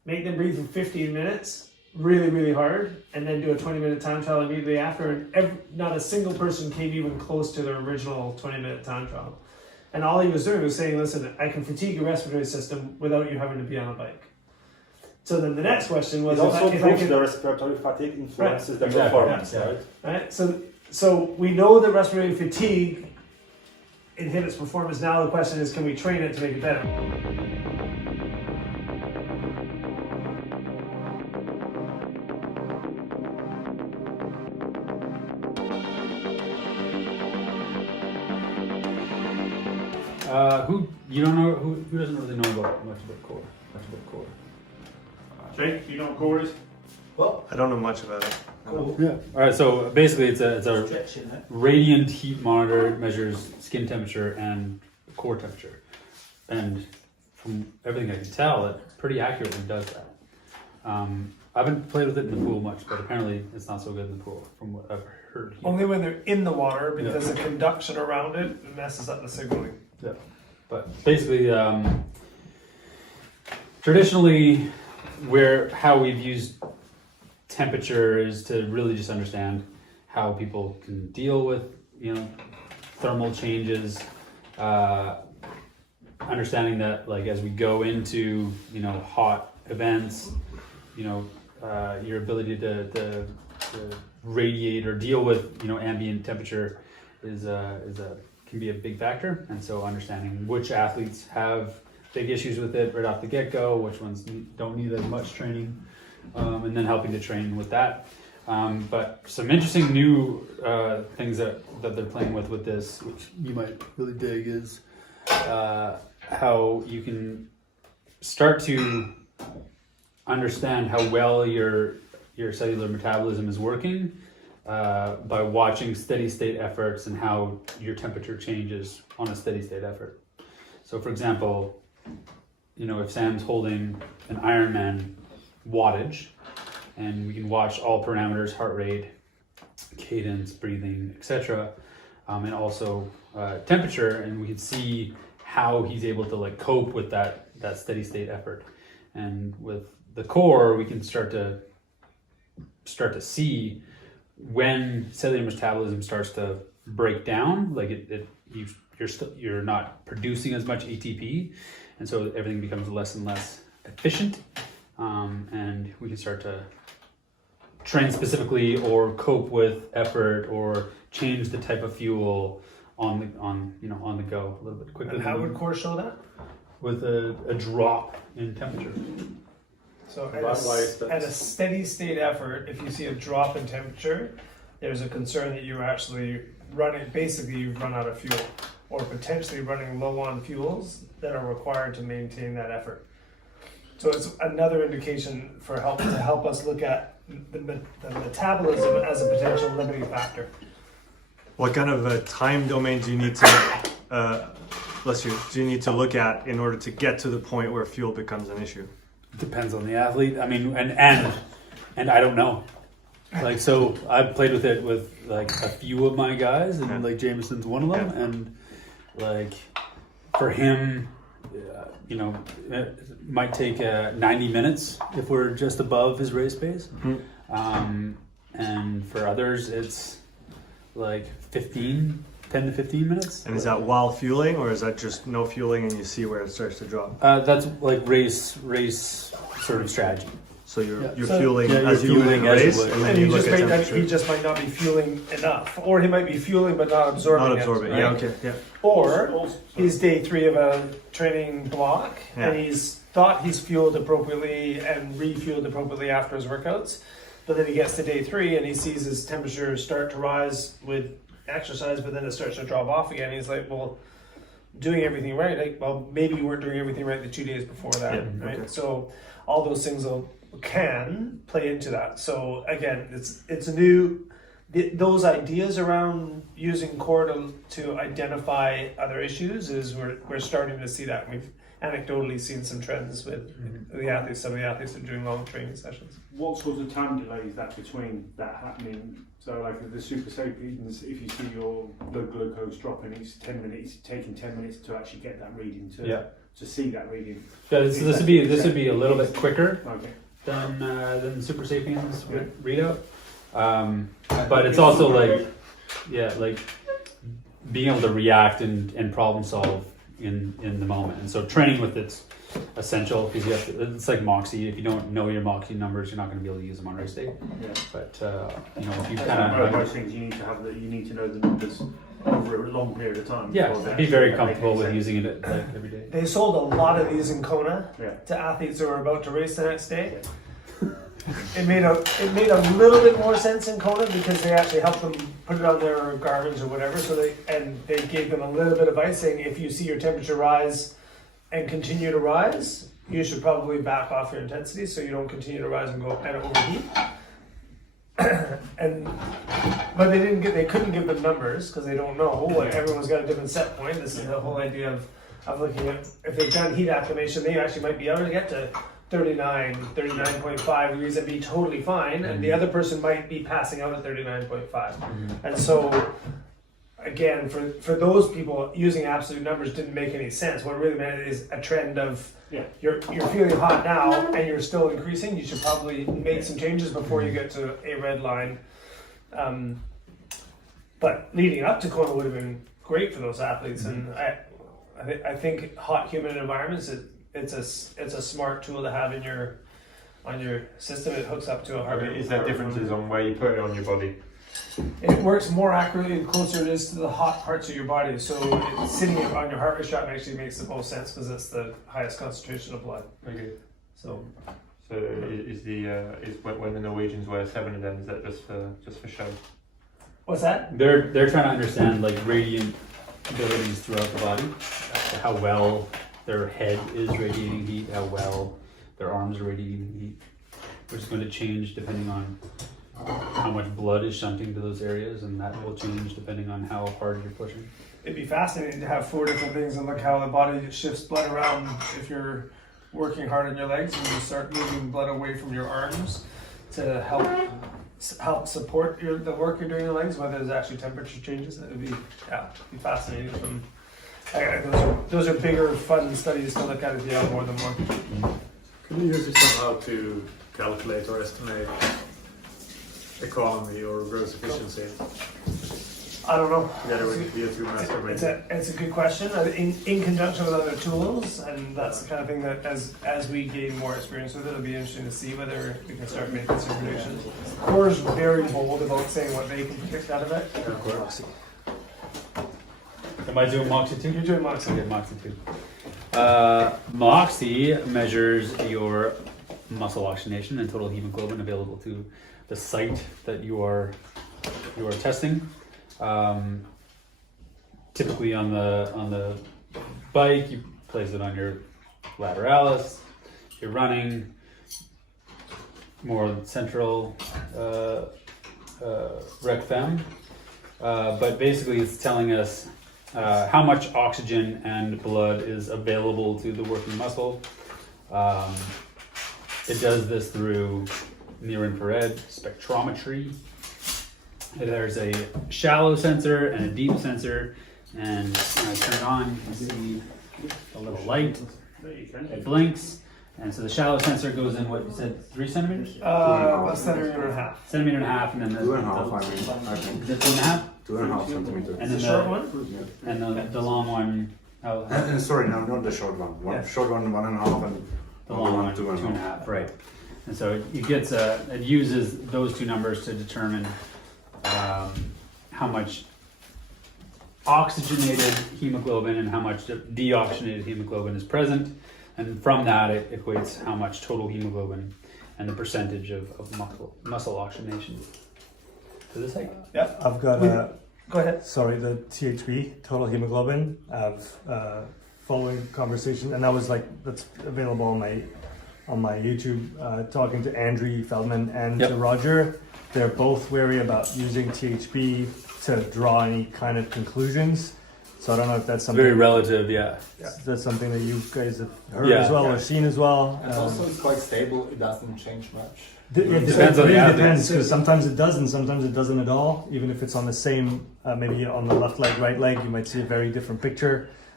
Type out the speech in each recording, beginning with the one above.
make them breathe for 15 minutes, really, really hard, and then do a 20-minute time trial immediately after, and not a single person came even close to their original 20-minute time trial. And all he was doing was saying, listen, I can fatigue your respiratory system without you having to be on a bike. So then the next question was, it also proves the respiratory fatigue influences the performance, right? So we know that respiratory fatigue inhibits performance. Now the question is, can we train it to make it better? Who doesn't really know much about core? Jake, do you know what core is? Well, I don't know much about it. cool. Yeah. All right. So basically, it's a radiant heat monitor. It measures skin temperature and core temperature, and from everything I can tell, it pretty accurately does that. I haven't played with it in the pool much, but apparently it's not so good in the pool, from what I've heard. Only when they're in the water, because the conduction around it messes up the signaling. Yeah. But basically, traditionally, how we've used temperature is to really just understand how people can deal with, thermal changes, understanding that, like, as we go into, hot events, your ability to radiate or deal with, ambient temperature can be a big factor. And so understanding which athletes have big issues with it right off the get-go, which ones don't need as much training, and then helping to train with that. But some interesting new things that they're playing with this, which you might really dig, is how you can start to understand how well your cellular metabolism is working by watching steady state efforts and how your temperature changes on a steady state effort. So for example, if Sam's holding an Ironman wattage, and we can watch all parameters, heart rate, cadence, breathing, etc., and also temperature, and we can see how he's able to cope with that steady state effort. And with the core, we can start to see when cellular metabolism starts to break down, you're not producing as much ATP, and so everything becomes less and less efficient, and we can start to train specifically or cope with effort or change the type of fuel on the go a little bit quicker. And how would core show that? With a drop in temperature. So at a steady state effort, if you see a drop in temperature, there's a concern that you're actually you've run out of fuel, or potentially running low on fuels that are required to maintain that effort. So it's another indication to help us look at the metabolism as a potential limiting factor. What kind of time domain do you need to look at in order to get to the point where fuel becomes an issue? Depends on the athlete. I mean, and I don't know. So I've played with it with a few of my guys, and Jameson's one of them, and for him, it might take 90 minutes if we're just above his race pace. Mm-hmm. And for others, it's 10 to 15 minutes. And is that while fueling, or is that just no fueling and you see where it starts to drop? That's race sort of strategy. So you're fueling as you would in a race, and then you look at temperature. He just might not be fueling enough, or he might be fueling but not absorbing. Not absorbing. Right? Yeah. Okay. Yeah. Or he's day 3 of a training block, and he's thought he's fueled appropriately and refueled appropriately after his workouts, but then he gets to day 3 and he sees his temperature start to rise with exercise, but then it starts to drop off again. He's like, well, doing everything right. Maybe you weren't doing everything right the 2 days before that, right? Okay. So all those things can play into that. So again, it's new. Those ideas around using core to identify other issues is we're starting to see that. We've anecdotally seen some trends with the athletes. Some of the athletes are doing long training sessions. What sort of time delay is that between that happening? So the super sapiens, if you see your blood glucose dropping, it's 10 minutes, taking 10 minutes to actually get that reading to to see that reading. So this would be a little bit quicker Okay. than the Super Sapiens readout, but it's also like being able to react and problem solve in the moment. And so training with it's essential because you have to, it's like Moxy. If you don't know your Moxy numbers, you're not going to be able to use them on race day. Yeah. But if you One kind of of those things you need to have, that you need to know the numbers over a long period of time. before they be very actually make comfortable any with sense. using it like every day. They sold a lot of these in Kona Yeah. to athletes who were about to race the next day. It made a little bit more sense in Kona because they actually helped them put it on their Garmin's or whatever. So they gave them a little bit of advice saying if you see your temperature rise and continue to rise, you should probably back off your intensity so you don't continue to rise and overheat. But they couldn't give them numbers because they don't know. Everyone's got a different set point. This is the whole idea of looking at if they've done heat acclimation, they actually might be able to get to 39.5 degrees and be totally fine, and the other person might be passing out at 39.5. And so again, for those people, using absolute numbers didn't make any sense. What really meant is a trend of you're feeling hot now and you're still increasing. You should probably make some changes before you get to a red line. But leading up to Kona would have been great for those athletes, and I think hot, humid environments it's a smart tool to have on your system. It hooks up to a heart rate. Is there differences on where you put it on your body? It works more accurately the closer it is to the hot parts of your body. So it's sitting on your heart rate strap actually makes the most sense because it's the highest concentration of blood. Okay. So is when the Norwegians wear 7 of them, is that just for show? what's that? They're trying to understand like radiant abilities throughout the body, how well their head is radiating heat, how well their arms are radiating heat, which is going to change depending on how much blood is shunting to those areas, and that will change depending on how hard you're pushing. It'd be fascinating to have 4 different things and look how the body shifts blood around if you're working hard on your legs and you start moving blood away from your arms to help support the work you're doing in your legs, whether there's actually temperature changes. It would be fascinating. Those are bigger, fun studies to look at if you have more than one. Can you use it somehow to calculate or estimate economy or gross efficiency I don't know. together with VO2 Master Pro? It's a good question. In conjunction with other tools, and that's the kind of thing that as we gain more experience with it, it'll be interesting to see whether we can start making some predictions. Core's very bold about saying what they can predict out of it. Am I doing Moxy 2? You're doing Moxy. Okay, Moxy 2. Moxy measures your muscle oxygenation and total hemoglobin available to the site that you are testing. Typically on the bike, you place it on your lateralis. If you're running, more central rec fem. But basically, it's telling us how much oxygen and blood is available to the working muscle. It does this through near-infrared spectrometry. There's a shallow sensor and a deep sensor, and when I turn it on, you see a little light. It blinks, and so the shallow sensor goes in what you said, 3 centimeters? A centimeter and a half. Centimeter and a half, and then the 2.5, I think. is it 2.5? 2.5 centimeters. And then The short one? And the long one, how? Sorry, no, not the short one. Yeah. Short one, 1.5, and The long one, 2.5, right. And so it uses those two numbers to determine how much oxygenated hemoglobin and how much deoxygenated hemoglobin is present. And from that, it equates how much total hemoglobin and the percentage of muscle oxygenation to this height. Yep. I've got Go ahead. the THB, total hemoglobin. I've following conversation, and that's available on my YouTube. Talking to Andrew Feldman and to Roger, they're both wary about using THB to draw any kind of conclusions. So I don't know if that's something Very relative, yeah. That's something that you guys have heard as well or seen as well. And also it's quite stable, it doesn't change much. It depends on the athlete. depends, because sometimes it does and sometimes it doesn't at all. Even if it's on the same, maybe on the left leg, right leg, you might see a very different picture.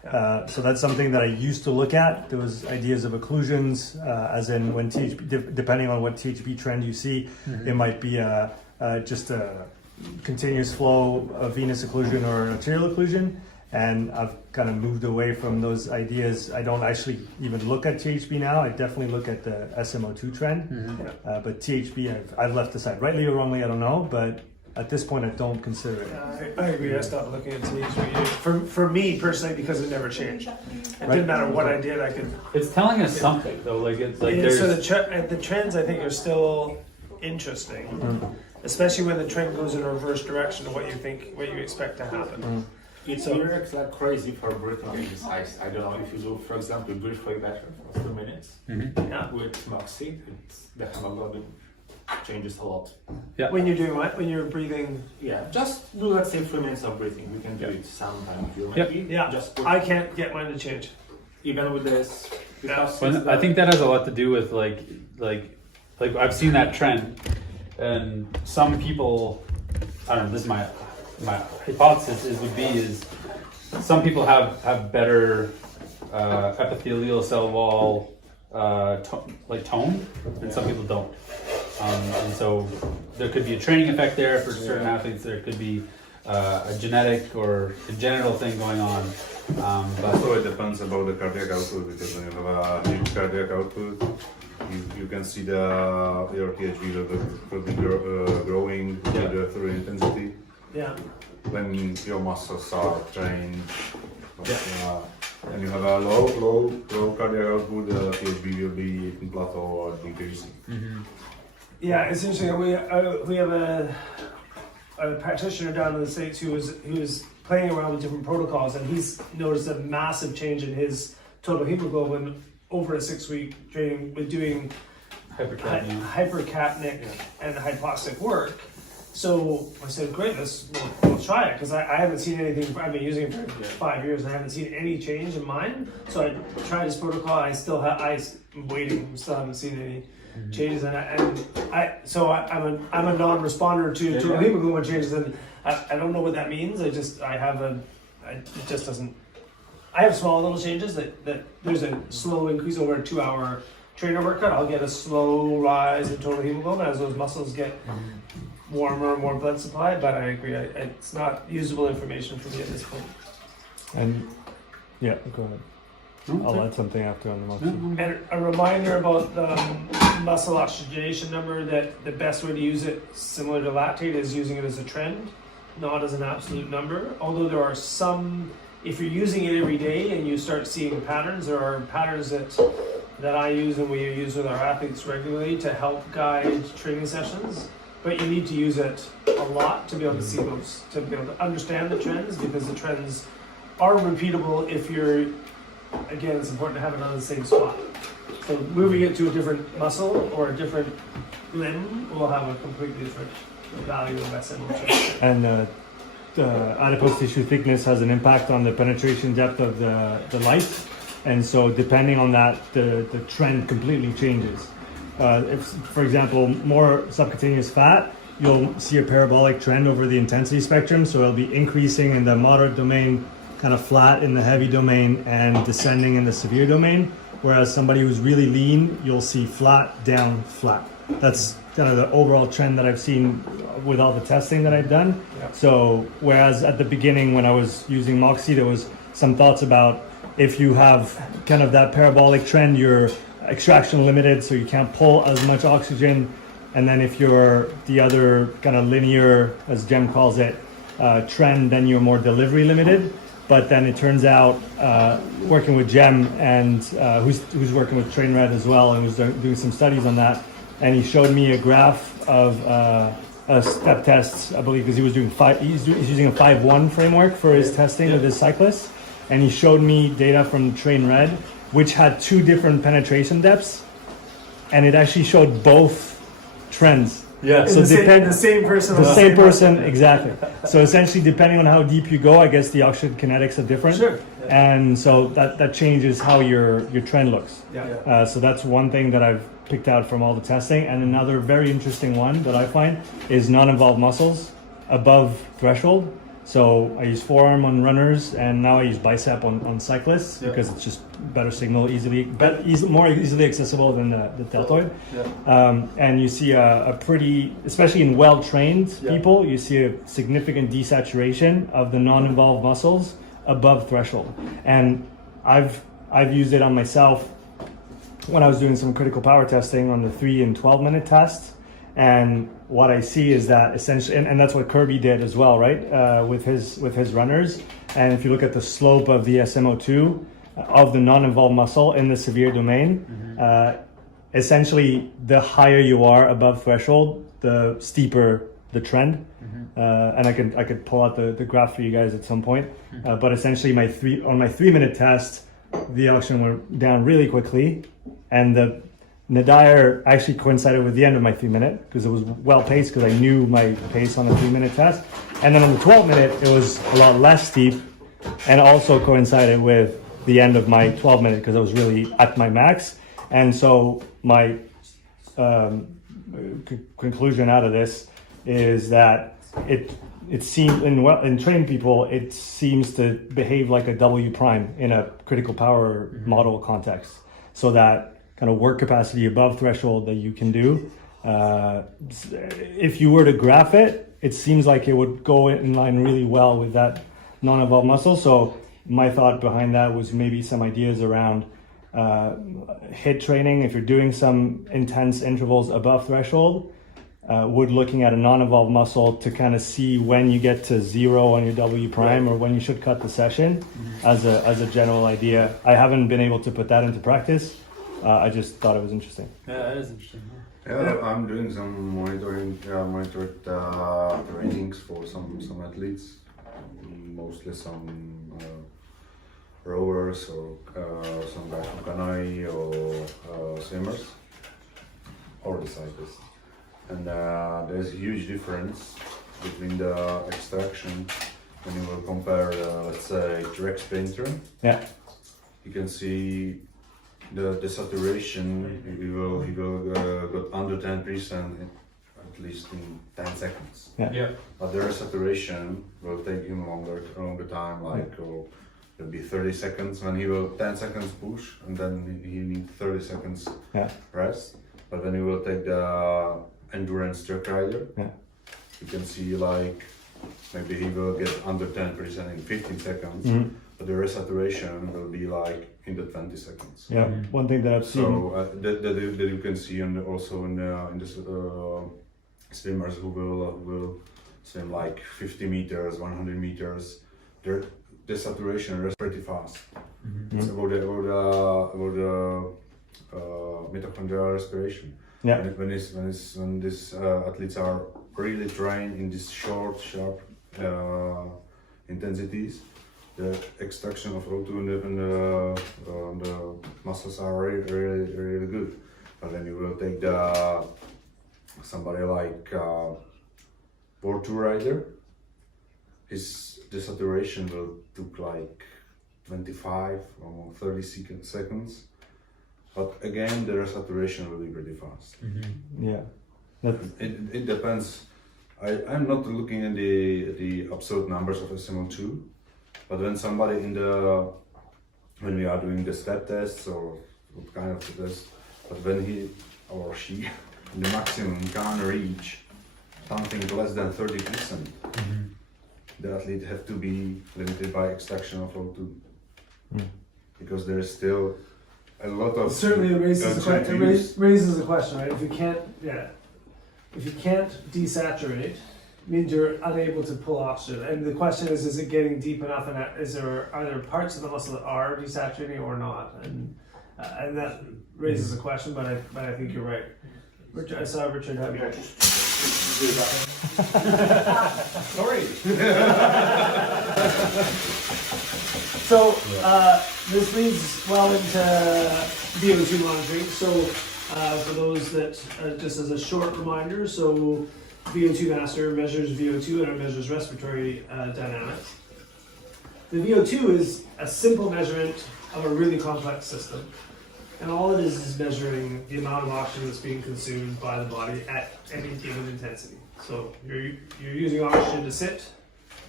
So that's something that I used to look at. There was ideas of occlusions, as in when THB, depending on what THB trend you see, it might be just a continuous flow of venous occlusion or arterial occlusion. And I've kind of moved away from those ideas. I don't actually even look at THB now. I definitely look at the SMO2 trend. But THB, I've left aside. Rightly or wrongly, I don't know. But at this point, I don't consider it. I agree. I stopped looking at THB. For me personally, because it never changed. It didn't matter what I did. I could. It's telling us something though. Like it's like Yeah, so there's the trends I think are still interesting, especially when the trend goes in a reverse direction of what you expect to happen. It works like crazy for breathing exercise. I don't know if you do, for example, breathe way better for 3 minutes. Yeah. With Moxy, the hemoglobin changes a lot. When you're doing what? When you're breathing. Yeah, just do, let's say, 3 minutes of breathing. We can do it sometime if you Yep. maybe. Yeah. Just put, I can't get mine to change. even with this. Because Well, I think that has a lot to do with like I've seen that trend, and some people, I don't know. This is my hypothesis is some people have better epithelial cell wall tone, and some people don't. And so there could be a training effect there for certain athletes. There could be a genetic or congenital thing going on. But Also, it depends about the cardiac output, because when you have a huge cardiac output, you can see your THV will be growing through intensity. Yeah. When your muscles are trained, and you have a low cardiac output, the THV will be in plateau or decreasing. Yeah, it's interesting. We have a practitioner down in the States who was playing around with different protocols, and he's noticed a massive change in his total hemoglobin over a 6-week training with doing hypercapnic and hypoxic work. So I said, great, we'll try it, because I haven't seen anything. I've been using it for 5 years and I haven't seen any change in mine. So I tried his protocol. I'm waiting. Still haven't seen any changes, I'm a non-responder to hemoglobin changes, and I don't know what that means. It just doesn't. I have small little changes that there's a slow increase over a 2-hour trainer workout. I'll get a slow rise in total hemoglobin as those muscles get warmer and more blood supply, but I agree, it's not usable information for me at this point. And yeah, go ahead. I'll add something after on the Moxy. And a reminder about the muscle oxygenation number, that the best way to use it, similar to lactate, is using it as a trend, not as an absolute number. Although there are some, if you're using it every day and you start seeing patterns, there are patterns that I use and we use with our athletes regularly to help guide training sessions. But you need to use it a lot to be able to see those, to be able to understand the trends, because the trends are repeatable if you're, again, it's important to have it on the same spot. So moving it to a different muscle or a different limb will have a completely different value of SMO2. And adipose tissue thickness has an impact on the penetration depth of the light. And so depending on that, the trend completely changes. If, for example, more subcutaneous fat, you'll see a parabolic trend over the intensity spectrum. So it'll be increasing in the moderate domain, kind of flat in the heavy domain, and descending in the severe domain. Whereas somebody who's really lean, you'll see flat, down, flat. That's kind of the overall trend that I've seen with all the testing that I've done. Yep. So whereas at the beginning when I was using Moxy, there was some thoughts about if you have kind of that parabolic trend, you're extraction limited, so you can't pull as much oxygen. And then if you're the other kind of linear, as Jem calls it, trend, then you're more delivery limited. But then it turns out, working with Jem and who's working with TrainRed as well, and was doing some studies on that, and he showed me a graph of step tests, I believe, because he was doing he's using a 5-1 framework for his testing with his cyclists, and he showed me data from TrainRed, which had 2 different penetration depths, and it actually showed both trends. Yeah, so the same person. Exactly. So essentially, depending on how deep you go, I guess the oxygen kinetics are different. Sure. And so that changes how your trend looks. Yeah. So that's one thing that I've picked out from all the testing. And another very interesting one that I find is non-involved muscles above threshold. So I use forearm on runners, and now I use bicep on cyclists because it's just better signal, more easily accessible than the deltoid. And you see a pretty, especially in well-trained people, you see a significant desaturation of the non-involved muscles above threshold. And I've used it on myself when I was doing some critical power testing on the 3 and 12 minute test. And what I see is that essentially, and that's what Kirby did as well, right? With his runners. And if you look at the slope of the SMO2 of the non-involved muscle in the severe domain, essentially the higher you are above threshold, the steeper the trend. And I could pull out the graph for you guys at some point. But essentially on my 3 minute test, the oxygen went down really quickly, and the nadir actually coincided with the end of my 3 minute because it was well paced because I knew my pace on the 3 minute test. And then on the 12 minute, it was a lot less steep, and also coincided with the end of my 12 minute because I was really at my max. And so my conclusion out of this is that it seems in trained people, it seems to behave like a W prime in a critical power model context. So that kind of work capacity above threshold that you can do. If you were to graph it, it seems like it would go in line really well with that non-involved muscle. So my thought behind that was maybe some ideas around HIIT training. If you're doing some intense intervals above threshold, would looking at a non-involved muscle to kind of see when you get to 0 on your W prime or when you should cut the session as a general idea. I haven't been able to put that into practice. I just thought it was interesting. Yeah, that is interesting. Yeah, I'm doing some monitored trainings for some athletes, mostly some rowers or some guys from canoe or swimmers or the cyclists. And there's a huge difference between the extraction when you will compare, let's say, direct sprinter. Yeah. You can see the saturation. He will got under 10% at least in 10 seconds. Yeah. But the saturation will take him longer time, like it'll be 30 seconds when he will 10 seconds push, and then he need 30 seconds rest. But when he will take the endurance truck rider, you can see like maybe he will get under 10% in 15 seconds, but the resaturation will be like in the 20 seconds. Yeah, one thing that I've seen. So that you can see also in this swimmers who will swim like 50 meters, 100 meters. The saturation is pretty fast. It's about the mitochondrial respiration. Yeah. When these athletes are really trained in these short, sharp intensities, the extraction of O2 in the muscles are really good. But then you will take somebody like VO2 rider, the saturation will took like 25 or 30 seconds. But again, the resaturation will be pretty fast. Yeah. It depends. I'm not looking at the absolute numbers of SMO2, but when somebody when we are doing the step tests or what kind of test, but when he or she in the maximum can reach something less than 30%, the athlete have to be limited by extraction of O2, because there is still a lot of certainly it raises a question, right? If you can't desaturate, means you're unable to pull oxygen. And the question is it getting deep enough? And are there parts of the muscle that are desaturating or not? And that raises a question. But I think you're right. Richard, I saw Richard have. Sorry. So this leads well into VO2 monitoring. So for those that, just as a short reminder, so VO2 Master measures VO2 and it measures respiratory dynamics. The VO2 is a simple measurement of a really complex system. And all it is measuring the amount of oxygen that's being consumed by the body at any given intensity. So you're using oxygen to sit.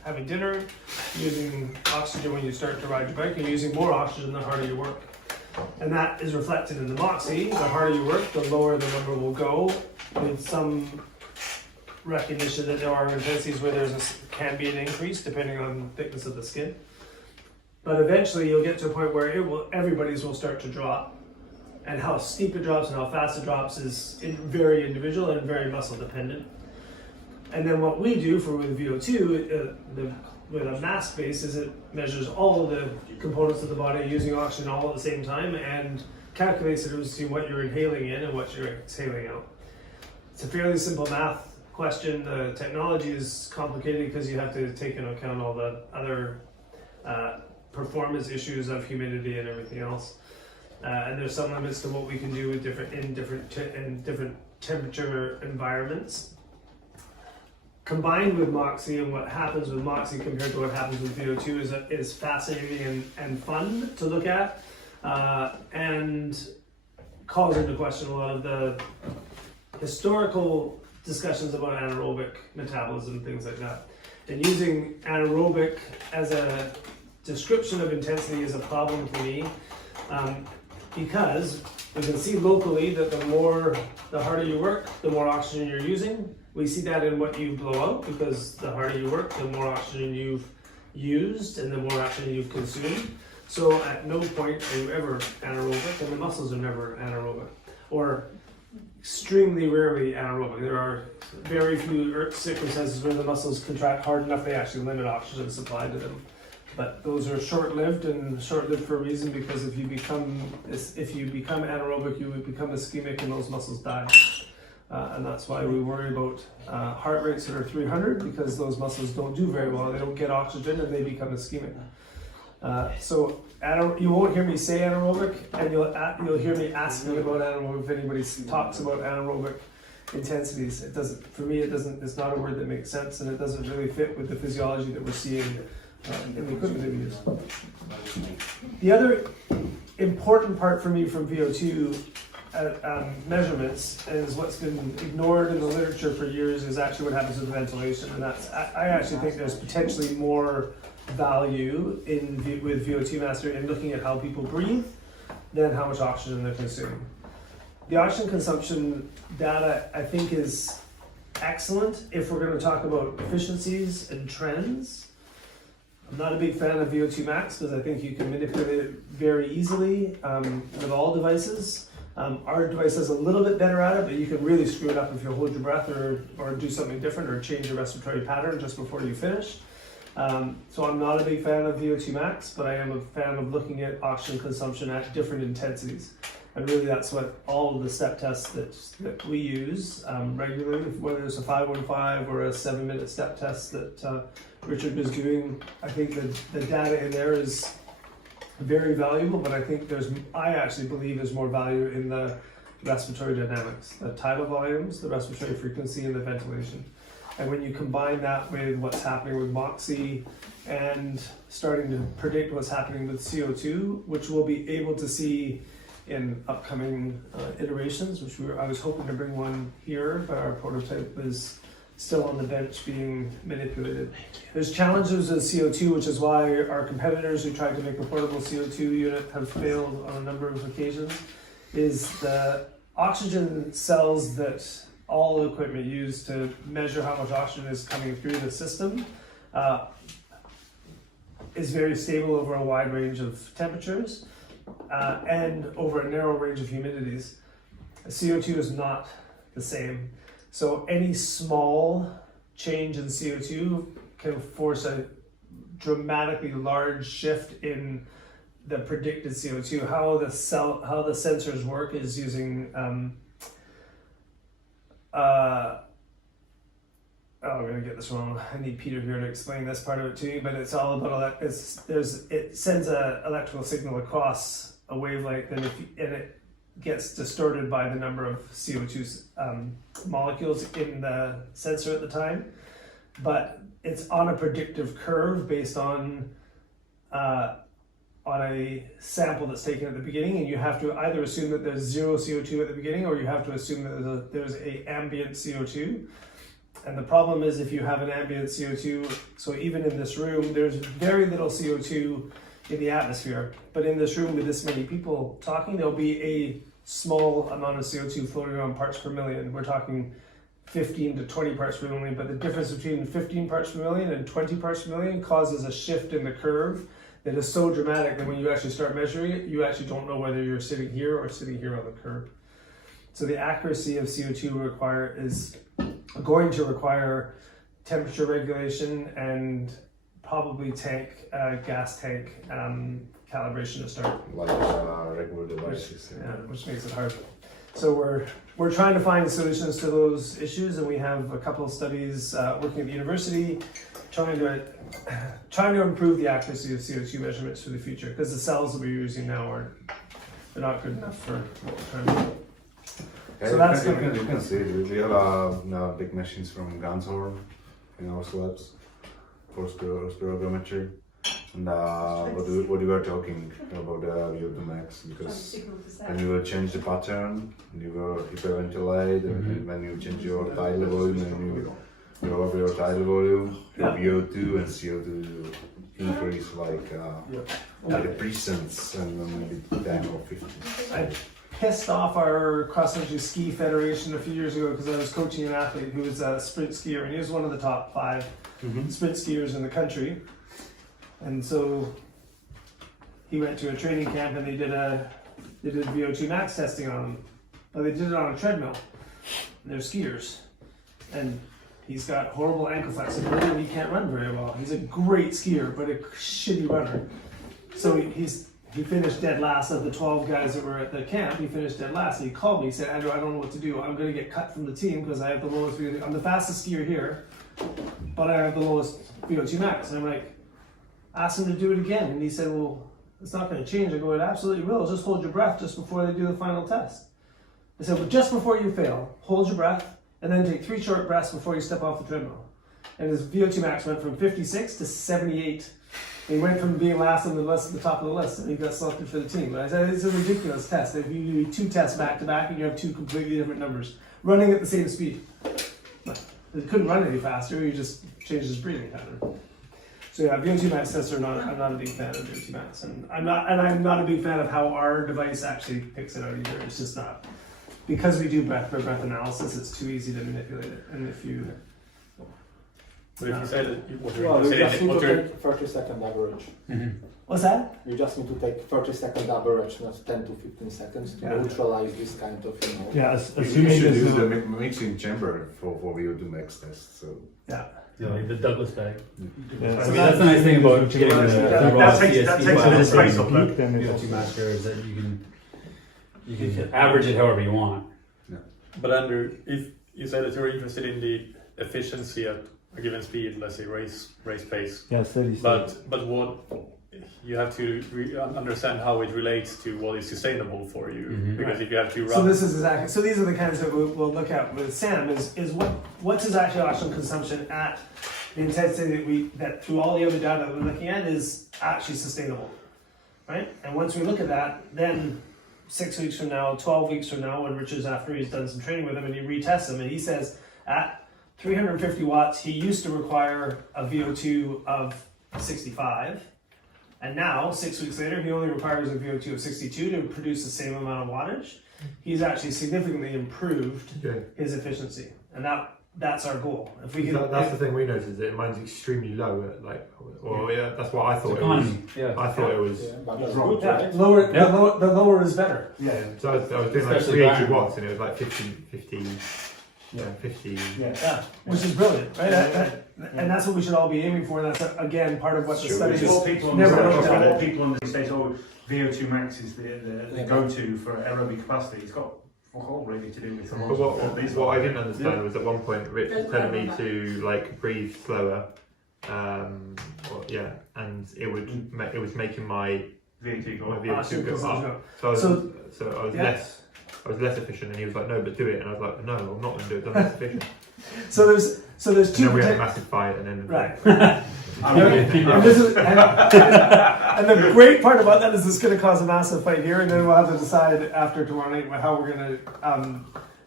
having dinner, using oxygen when you start to ride your bike, and using more oxygen the harder you work. And that is reflected in the Moxy. The harder you work, the lower the number will go, with some recognition that there are intensities where can be an increase depending on thickness of the skin. But eventually you'll get to a point where everybody's will start to drop. And how steep it drops and how fast it drops is very individual and very muscle dependent. And then what we do with VO2, with a mask base, is it measures all of the components of the body using oxygen all at the same time and calculates it as to what you're inhaling in and what you're exhaling out. It's a fairly simple math question. The technology is complicated because you have to take into account all the other performance issues of humidity and everything else. And there's some limits to what we can do with different temperature environments. Combined with Moxy, and what happens with Moxy compared to what happens with VO2 is fascinating and fun to look at, and calls into question a lot of the historical discussions about anaerobic metabolism, things like that. And using anaerobic as a description of intensity is a problem for me, because we can see locally that the harder you work, the more oxygen you're using. We see that in what you blow out, because the harder you work, the more oxygen you've used and the more oxygen you've consumed. So at no point are you ever anaerobic, and the muscles are never anaerobic, or extremely rarely anaerobic. There are very few circumstances where the muscles contract hard enough they actually limit oxygen supply to them. But those are short-lived, and short-lived for a reason, because if you become anaerobic, you would become ischemic and those muscles die. And that's why we worry about heart rates that are 300, because those muscles don't do very well. They don't get oxygen and they become ischemic. So you won't hear me say anaerobic, and you'll hear me asking about anaerobic if anybody talks about anaerobic intensities. It doesn't, for me, it's not a word that makes sense, and it doesn't really fit with the physiology that we're seeing in the equipment that we use. The other important part for me from VO2 measurements is what's been ignored in the literature for years is actually what happens with ventilation, and I actually think there's potentially more value with VO2 Master in looking at how people breathe than how much oxygen they're consuming. The oxygen consumption data, I think, is excellent if we're going to talk about efficiencies and trends. I'm not a big fan of VO2 Max because I think you can manipulate it very easily with all devices. Our device is a little bit better at it, but you can really screw it up if you hold your breath or do something different or change your respiratory pattern just before you finish. So I'm not a big fan of VO2 Max, but I am a fan of looking at oxygen consumption at different intensities. And really that's what all of the step tests that we use regularly, whether it's a 515 or a 7-minute step test that Richard is doing. I think the data in there is very valuable, but I actually believe there's more value in the respiratory dynamics, the tidal volumes, the respiratory frequency, and the ventilation. And when you combine that with what's happening with Moxy and starting to predict what's happening with CO2, which we'll be able to see in upcoming iterations, which I was hoping to bring one here, but our prototype is still on the bench being manipulated. There's challenges with CO2, which is why our competitors who tried to make a portable CO2 unit have failed on a number of occasions, is the oxygen cells that all equipment use to measure how much oxygen is coming through the system is very stable over a wide range of temperatures and over a narrow range of humidities. CO2 is not the same. So any small change in CO2 can force a dramatically large shift in the predicted CO2. How the sensors work is using I'm gonna get this wrong. I need Peter here to explain this part of it to you, but it's all about it sends an electrical signal across a wavelength, and it gets distorted by the number of CO2 molecules in the sensor at the time. But it's on a predictive curve based on a sample that's taken at the beginning, and you have to either assume that there's zero CO2 at the beginning, or you have to assume that there's a ambient CO2. And the problem is if you have an ambient CO2, so even in this room, there's very little CO2 in the atmosphere. But in this room with this many people talking, there'll be a small amount of CO2 floating around parts per million. We're talking 15 to 20 parts per million, but the difference between 15 parts per million and 20 parts per million causes a shift in the curve that is so dramatic that when you actually start measuring it, you actually don't know whether you're sitting here or sitting here on the curve. So the accuracy of CO2 is going to require temperature regulation and probably gas tank calibration to start. Like regular devices. Which makes it hard. So we're trying to find solutions to those issues, and we have a couple of studies working at the university trying to improve the accuracy of CO2 measurements for the future, because the cells that we're using now they're not good enough for what we're trying to do. Yeah, So that's you can see we have big machines from Ganshorn in our labs for spirometry. And what we were talking about the VO2 max, because when you will change the pattern, you will hyperventilate, and when you change your tidal volume and you lower your tidal volume, your VO2 and CO2 increase like a percent and maybe 10 or 15. I pissed off our cross-country ski federation a few years ago because I was coaching an athlete who was a sprint skier, and he was one of the top 5 sprint skiers in the country. And so he went to a training camp and they did VO2 max testing on him, but they did it on a treadmill. And they're skiers, and he's got horrible ankle flexibility and he can't run very well. He's a great skier, but a shitty runner. So he finished dead last of the 12 guys that were at the camp. He finished dead last, and he called me. He said, "Andrew, I don't know what to do. I'm going to get cut from the team because I have the lowest VO2. I'm the fastest skier here, but I have the lowest VO2 max." And I'm like, asked him to do it again, and he said, "Well, it's not going to change." I go, "It absolutely will. Just hold your breath just before they do the final test." I said, "Well, just before you fail, hold your breath, and then take 3 short breaths before you step off the treadmill." And his VO2 max went from 56 to 78. He went from being last on the list to the top of the list, and he got selected for the team. But I said, it's a ridiculous test. If you do 2 tests back to back and you have 2 completely different numbers, running at the same speed. He couldn't run any faster, he just changed his breathing pattern. So yeah, VO2 max tests I'm not a big fan of VO2 max, and I'm not a big fan of how our device actually picks it out either. It's just not, because we do breath by breath analysis, it's too easy to manipulate it. And if you But if you say that You just need to take 30-second average. what's that? You just need to take 30-second average, not 10 to 15 seconds to neutralize this kind of, Yeah, You assuming should there's use no, the mixing chamber for VO2 max test. So Yeah. Like the Douglas bag. yeah, I mean, that's the nice thing about getting the raw that takes CSV a bit file of space from off peak, then it's VO2 Master is that you can average it however you want. But Andrew, if you say that you're interested in the efficiency at a given speed, let's say race pace, yeah, steady state. but what you have to understand how it relates to what is sustainable for you, because if you have to run. So this is exactly. So these are the kinds that we'll look at with Sam. Is what's his actual oxygen consumption at the intensity that through all the other data that we're looking at is actually sustainable, right? And once we look at that, then 6 weeks from now, 12 weeks from now, when Richard's after he's done some training with him and he retests him, and he says at 350 watts he used to require a VO2 of 65. And now, 6 weeks later, he only requires a VO2 of 62 to produce the same amount of wattage. He's actually significantly improved his efficiency, and that's our goal. If we can, that's the thing we noticed, is that mine's extremely low. That's what I thought Economy. it was. Yeah. I thought it was. but that's good, right? lower. The lower is better. Yeah. So I was doing like Especially 380 Brian. watts, and it was like 50. Yeah, 50. Yeah, which is brilliant, right? And that's what we should all be aiming for. That's again part of what the study is. What people never understand, looked at. what people understand, VO2 max is the go-to for aerobic capacity. It's got fuck all really to do with the But what I didn't understand was at one point Rich was telling me to like breathe slower, and it was making my VO2 go up. VO2 go up. So I was less efficient, and he was like, "No, but do it." And I was like, "No, I'm not going to do it. I'm less efficient." So there's And two. then we had a massive fight, and then Right. And the great part about that is it's going to cause a massive fight here, and then we'll have to decide after tomorrow night how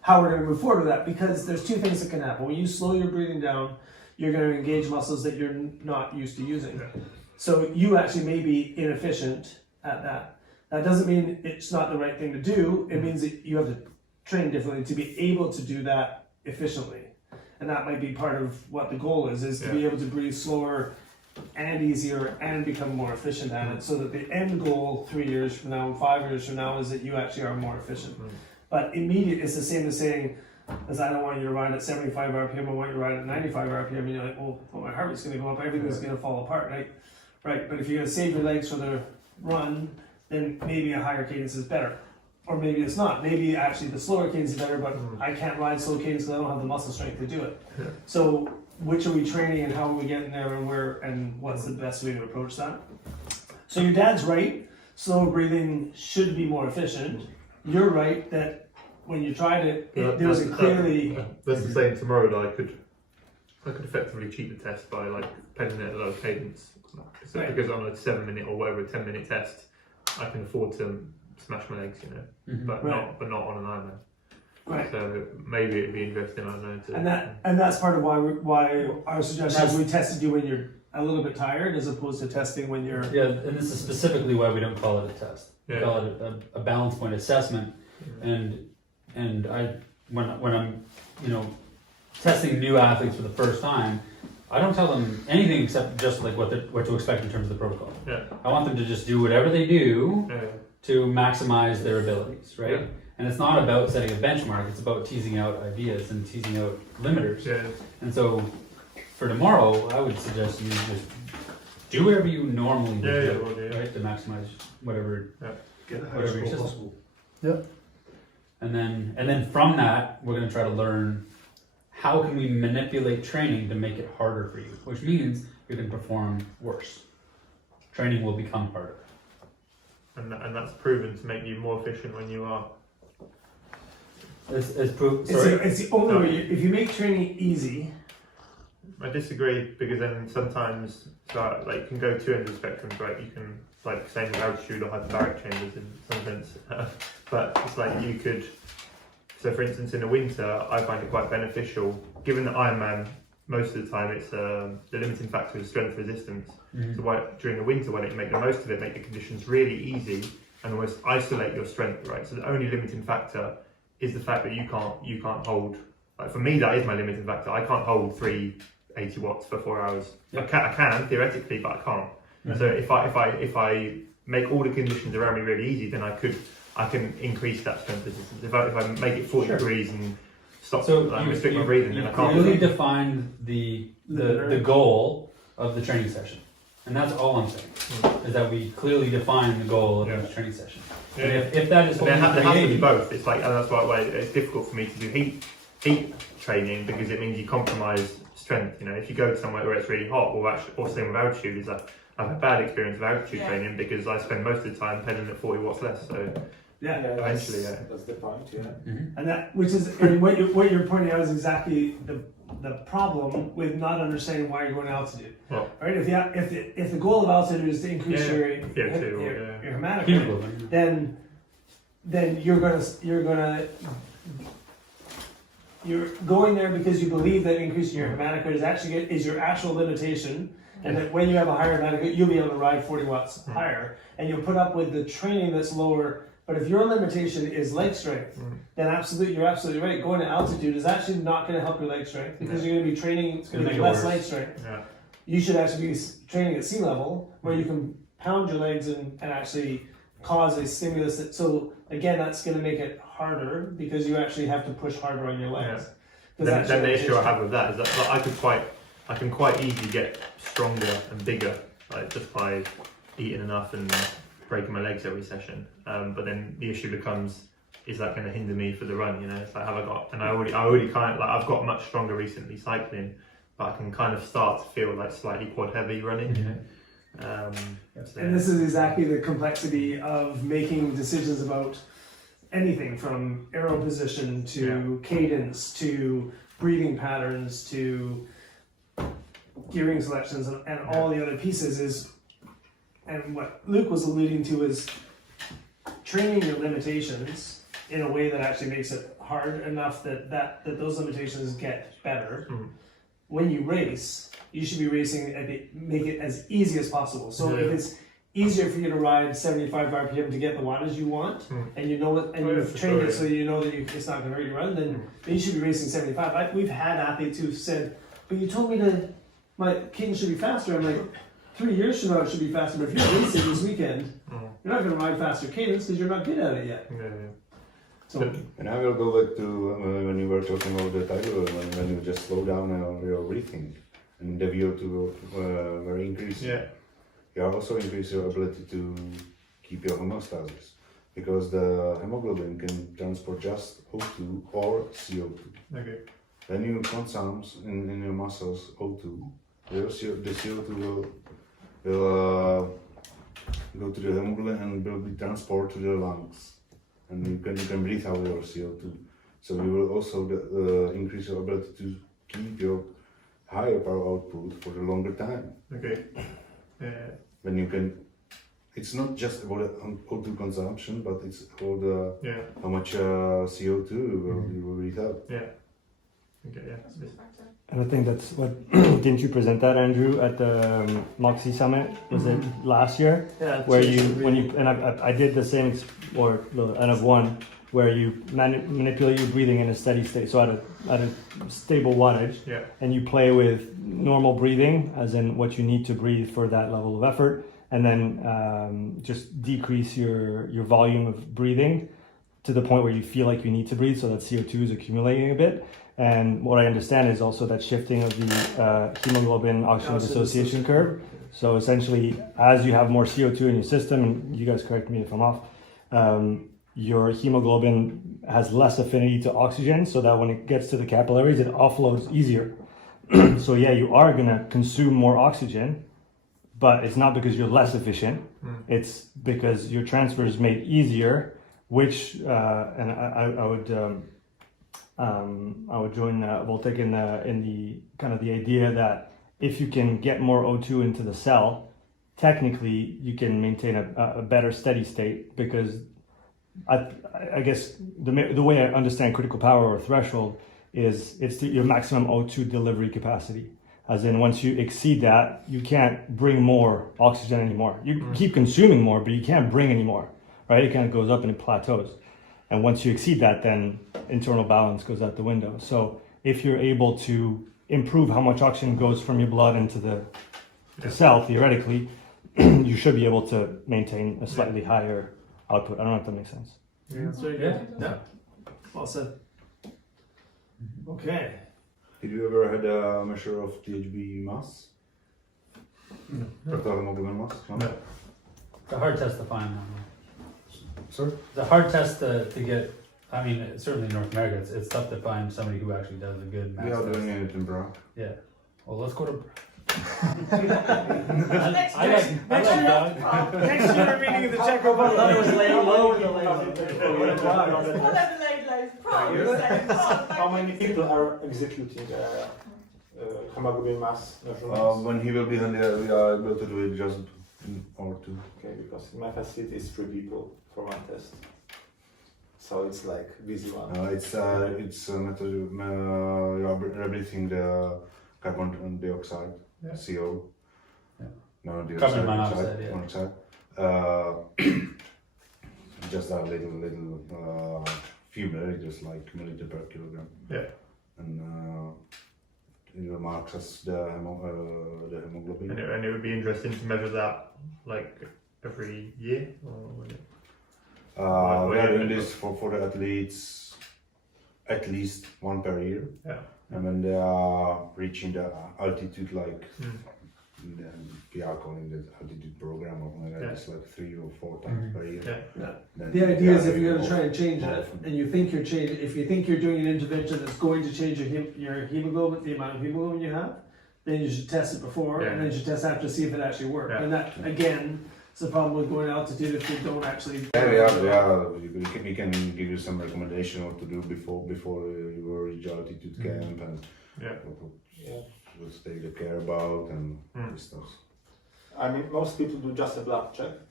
how we're going to move forward with that, because there's two things that can happen. When you slow your breathing down, you're going to engage muscles that you're not used to using. So you actually may be inefficient at that. That doesn't mean it's not the right thing to do. It means that you have to train differently to be able to do that efficiently. And that might be part of what the goal is to be able to breathe slower and easier and become more efficient at it, so that the end goal 3 years from now and 5 years from now is that you actually are more efficient. But immediate, it's the same as saying, as I don't want you to ride at 75 RPM, I want you to ride at 95 RPM, and you're like, well, my heart rate's going to go up, everything's going to fall apart, right? Right, but if you're going to save your legs for the run, then maybe a higher cadence is better. Or maybe it's not. Maybe actually the slower cadence is better, but I can't ride slow cadence because I don't have the muscle strength to do it. So which are we training and how are we getting there, and where, and what's the best way to approach that? So your dad's right, slower breathing should be more efficient. You're right that when you tried it, there was a clearly... That's the same tomorrow that I could effectively cheat the test by like pedaling at a low cadence. So because on a 7-minute or whatever, a 10-minute test, I can afford to smash my legs, you know, but not on an Ironman. Right. So maybe it'd be interesting, I don't know. And that's part of why our suggestion is we tested you when you're a little bit tired, as opposed to testing when you're... Yeah, and this is specifically why we don't call it a test. We call it a balance point assessment. And I, when I'm, you know, testing new athletes for the first time, I don't tell them anything except just like what to expect in terms of the protocol. I want them to just do whatever they do to maximize their abilities, right? And it's not about setting a benchmark, it's about teasing out ideas and teasing out limiters. And so for tomorrow, I would suggest you just do whatever you normally do, right? To maximize whatever, whatever your system. And then from that, we're going to try to learn how can we manipulate training to make it harder for you, which means you can perform worse. Training will become harder. And that's proven to make you more efficient when you are. It's the only way. If you make training easy. I disagree, because then sometimes, so like, you can go two ends of the spectrum, right? You can, like, same with altitude or hyperbaric chambers in some sense, but it's like you could. So, for instance, in the winter, I find it quite beneficial, given that Ironman, most of the time, it's the limiting factor is strength resistance. So during the winter, why don't you make the most of it, make the conditions really easy, and almost isolate your strength, right? So the only limiting factor is the fact that you can't hold. Like for me, that is my limiting factor. I can't hold 380 watts for 4 hours. I can theoretically, but I can't. So if I make all the conditions around me really easy, then I can increase that strength resistance. If I make it 40 degrees and stop, restrict my breathing, then I can't. You really define the goal of the training session, and that's all I'm saying. Is that we clearly define the goal of the training session. And if that is, there has to be both. It's like, and that's why it's difficult for me to do heat training, because it means you compromise strength. You know, if you go somewhere where it's really hot, or same with altitude, is that I've had a bad experience with altitude training because I spend most of the time pedaling at 40 watts less. So eventually, that's the point. And that, which is, and what you're pointing out is exactly the problem with not understanding why you're going to altitude. Right? If the goal of altitude is to increase your hematocrit, then you're going there because you believe that increasing your hematocrit is your actual limitation. And that when you have a higher hematocrit, you'll be able to ride 40 watts higher, and you'll put up with the training that's lower. But if your limitation is leg strength, then you're absolutely right. Going to altitude is actually not going to help your leg strength, because you're going to be training. It's going to be less leg strength. You should actually be training at sea level, where you can pound your legs and actually cause a stimulus. So again, that's going to make it harder, because you actually have to push harder on your legs. Then the issue I have with that is that I can quite easily get stronger and bigger, like just by eating enough and breaking my legs every session. But then the issue becomes, is that going to hinder me for the run? You know, it's like, have I got? And I already kind of, like, I've got much stronger recently cycling, but I can kind of start to feel like slightly quad heavy running. You know, and this is exactly the complexity of making decisions about anything from aero position to cadence to breathing patterns to gearing selections and all the other pieces is, and what Luke was alluding to is training your limitations in a way that actually makes it hard enough that those limitations get better. Mm. When you race, you should be racing make it as easy as possible. So Yeah. if it's easier for you to ride 75 RPM to get the wattage you want, and you know it, and you've trained it so you know that it's not going to hurt you run, then you should be racing 75. We've had athletes who've said, "But you told me my cadence should be faster." I'm like, 3 years from now it should be faster. But if you're racing this weekend, you're not going to ride faster cadence because you're not good at it yet. Yeah. So And I will go back to when you were talking about the title, when you just slow down your breathing and the VO2 were increasing. Yeah. You also increase your ability to keep your homeostasis because the hemoglobin can transport just O2 or CO2. Okay. When you consume in your muscles O2, the CO2 will go to the hemoglobin and will be transported to the lungs, and you can breathe out your CO2. So you will also increase your ability to keep your higher power output for a longer time. Okay. Yeah. When you can, it's not just about O2 consumption, but it's about how much CO2 you will breathe out. Yeah. Okay. Yeah. And I think that's what didn't you present that, Andrew, at the Moxy Summit? Was it last year? yeah, Where I did the same or the N of one, where you manipulate your breathing in a steady state, so at a stable wattage, Yeah. and you play with normal breathing, as in what you need to breathe for that level of effort, and then just decrease your volume of breathing to the point where you feel like you need to breathe, so that CO2 is accumulating a bit. And what I understand is also that shifting of the hemoglobin oxygen dissociation curve. So essentially, as you have more CO2 in your system, and you guys correct me if I'm off, your hemoglobin has less affinity to oxygen, so that when it gets to the capillaries, it offloads easier. So yeah, you are gonna consume more oxygen, but it's not because you're less efficient. It's because your transfer is made easier, which and I would join Vojtech in the kind of the idea that if you can get more O2 into the cell, technically you can maintain a better steady state, because I guess the way I understand critical power or threshold is it's your maximum O2 delivery capacity. As in, once you exceed that, you can't bring more oxygen anymore. You keep consuming more, but you can't bring any more, right? It kind of goes up and it plateaus. And once you exceed that, then internal balance goes out the window. So if you're able to improve how much oxygen goes from your blood into the cell, theoretically, you should be able to maintain a slightly higher output. I don't know if that makes sense. Yeah, that's very good. Yeah. Well said. Okay. Did you ever had a measure of THB mass? Total hemoglobin mass? No. It's a hard test to find. Sorry? It's a hard test to get. I mean, certainly in North America, it's tough to find somebody who actually does a good mass We are test. doing it in Prague. Yeah. Well, let's go to. Next I like Doug. Next year we're meeting in the Czech Republic. I thought it was Laidlow in the How many people are executing hemoglobin mass measurements? When he will be in there, we are able to do it just in or two. Okay, because in my facility it's 3 people for one test. So it's like busy one. It's a method. You are breathing the carbon dioxide, CO. Yeah. No, dioxide. Carbon monoxide, monoxide. Just a little few milliliters, like milliliter per kilogram. Yeah. And it marks as the hemoglobin. And it would be interesting to measure that like every year, or would it? We are doing this for the athletes at least one per year. Yeah. And when they are reaching the altitude, like then we are calling the altitude program, or something like it's like 3 or 4 times per year. Yeah. Then The we idea are is if doing you're going more to try and change it, often. and you think you're changing, if you think you're doing an intervention that's going to change your hemoglobin, the amount of hemoglobin you have, then you should test it before, and then you should test after to see if it actually works. Yeah. And that, again, is the problem with going altitude if you don't actually. Yeah. We can give you some recommendation what to do before you reach altitude camp and what to take the care about and this stuff. I mean, most people do just a blood check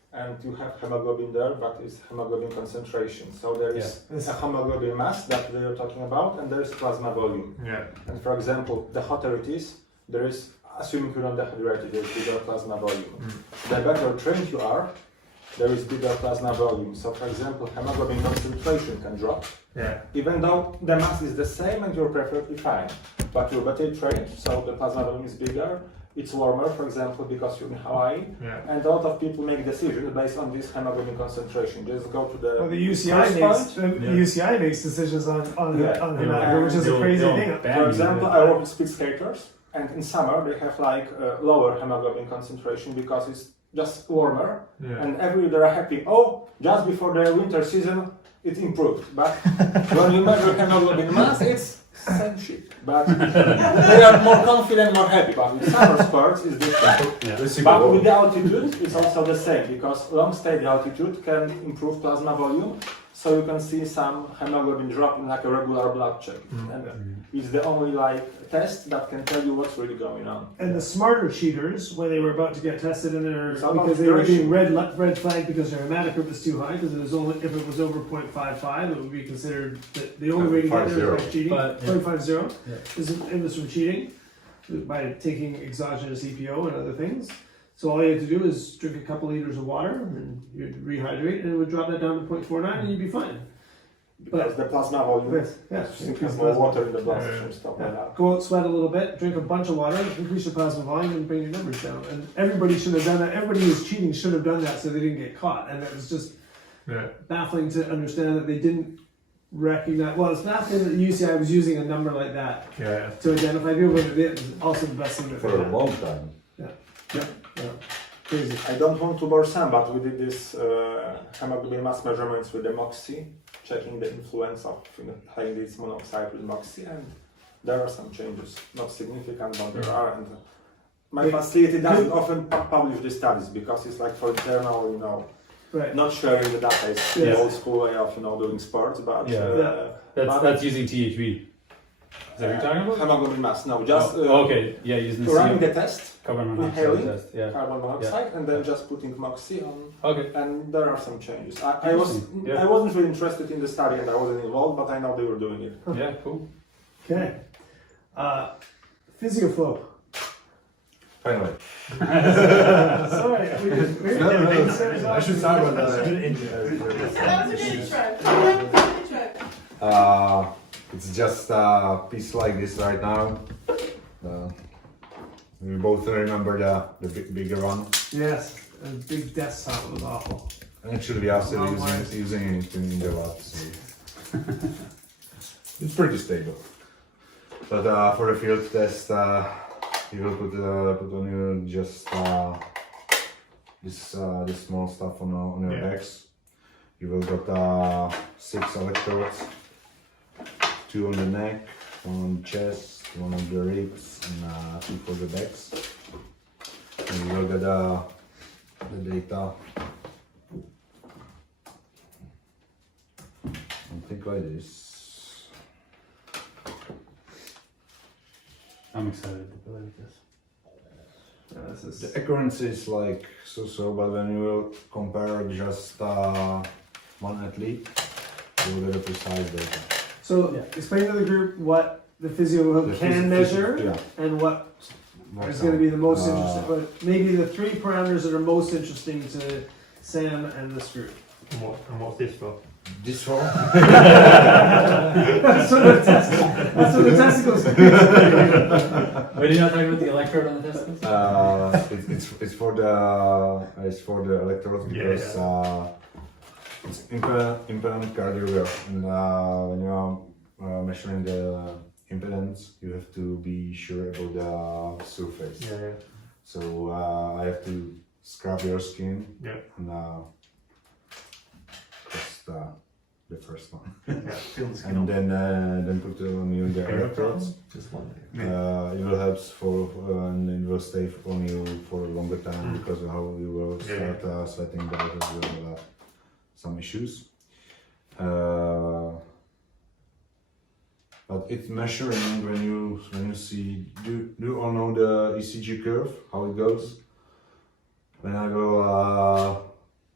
and you have hemoglobin there, but it's hemoglobin concentration. So there is a hemoglobin mass that we are talking about, and there is plasma volume. Yeah. And for example, the hotter it is, there is, assuming you're not dehydrated, there is bigger plasma volume. The better trained you are, there is bigger plasma volume. So for example, hemoglobin concentration can drop, even though the mass is the same and you're perfectly fine. But you're better trained, so the plasma volume is bigger. It's warmer, for example, because you're in Hawaii, and a lot of people make decisions based on this hemoglobin concentration. Just go to the. Well, the UCI makes decisions on hemoglobin, which is a crazy thing. For example, I work with speed skaters, and in summer they have like lower hemoglobin concentration because it's just warmer, and every year they're happy. Oh, just before the winter season, it improved. But when you measure hemoglobin mass, it's same shit. But they are more confident, more happy. But with summer sports, it's different. But with the altitude, it's also the same because long stay altitude can improve plasma volume. So you can see some hemoglobin drop in like a regular blood check. And it's the only like test that can tell you what's really going on. And the smarter cheaters, when they were about to get tested in their, because they were being red flagged because their hematocrit was too high, because it was only, if it was over 0.55, it would be considered the only way to get there was by cheating. 0.50 it was from cheating by taking exogenous EPO and other things. So all you have to do is drink a couple liters of water and you'd rehydrate, and it would drop that down to 0.49, and you'd be fine. Because the plasma volume, because more water in the bloodstream, stuff like that. Go out, sweat a little bit, drink a bunch of water, increase your plasma volume, and bring your numbers down. And everybody should have done that. Everybody who's cheating should have done that so they didn't get caught. And it was just baffling to understand that they didn't recognize. Well, it's baffling that the UCI was using a number like that to identify people, but it was also the best thing that for a long time. Crazy. I don't want to bore Sam, but we did this hemoglobin mass measurements with the Moxy, checking the influence of having this monoxide with Moxy, and there are some changes, not significant, but there are. And my facility doesn't often publish the studies because it's like for internal, not sharing the data. It's the old school way of doing sports, but that's using THB. Is that what you're talking about? Hemoglobin mass, no, just using the running the test, carbon inhaling monoxide carbon monoxide, and then just putting Moxy on. Okay. And there are some changes. I wasn't really interested in the study, and I wasn't involved, but I know they were doing it. Yeah, cool. Okay. Physio Flow. Finally. Sorry, I should start with That was a good intro. It's just a piece like this right now. We both remember the bigger one. Yes, a big desktop was awful. Actually, we are still using it in the lab, so it's pretty stable. But for the field test, you will put on you just this small stuff on your backs. You will got 6 electrodes. 2 on the neck, 1 on the chest, 1 on the ribs, and 2 for the backs. And you will get the data. Something like this. I'm excited to play with this. The accuracy is like so, but when you will compare just one athlete, you will get a precise data. So explain to the group what the Physio can measure and what is going to be the most interesting, but maybe the 3 parameters that are most interesting to Sam and this group. And what's this for? This one? That's what the testicles do. Wait, you're not talking about the electrode on the testicles? It's for the electrodes because it's impedance cardiogram, and when you are measuring the impedance, you have to be sure about the surface. So I have to scrub your skin and just the first one, and then put on you the electrodes. Just one. It will help and it will stay on you for a longer time because of how you will start sweating because you will some issues. But it's measuring when you see. Do you all know the ECG curve? How it goes? When I go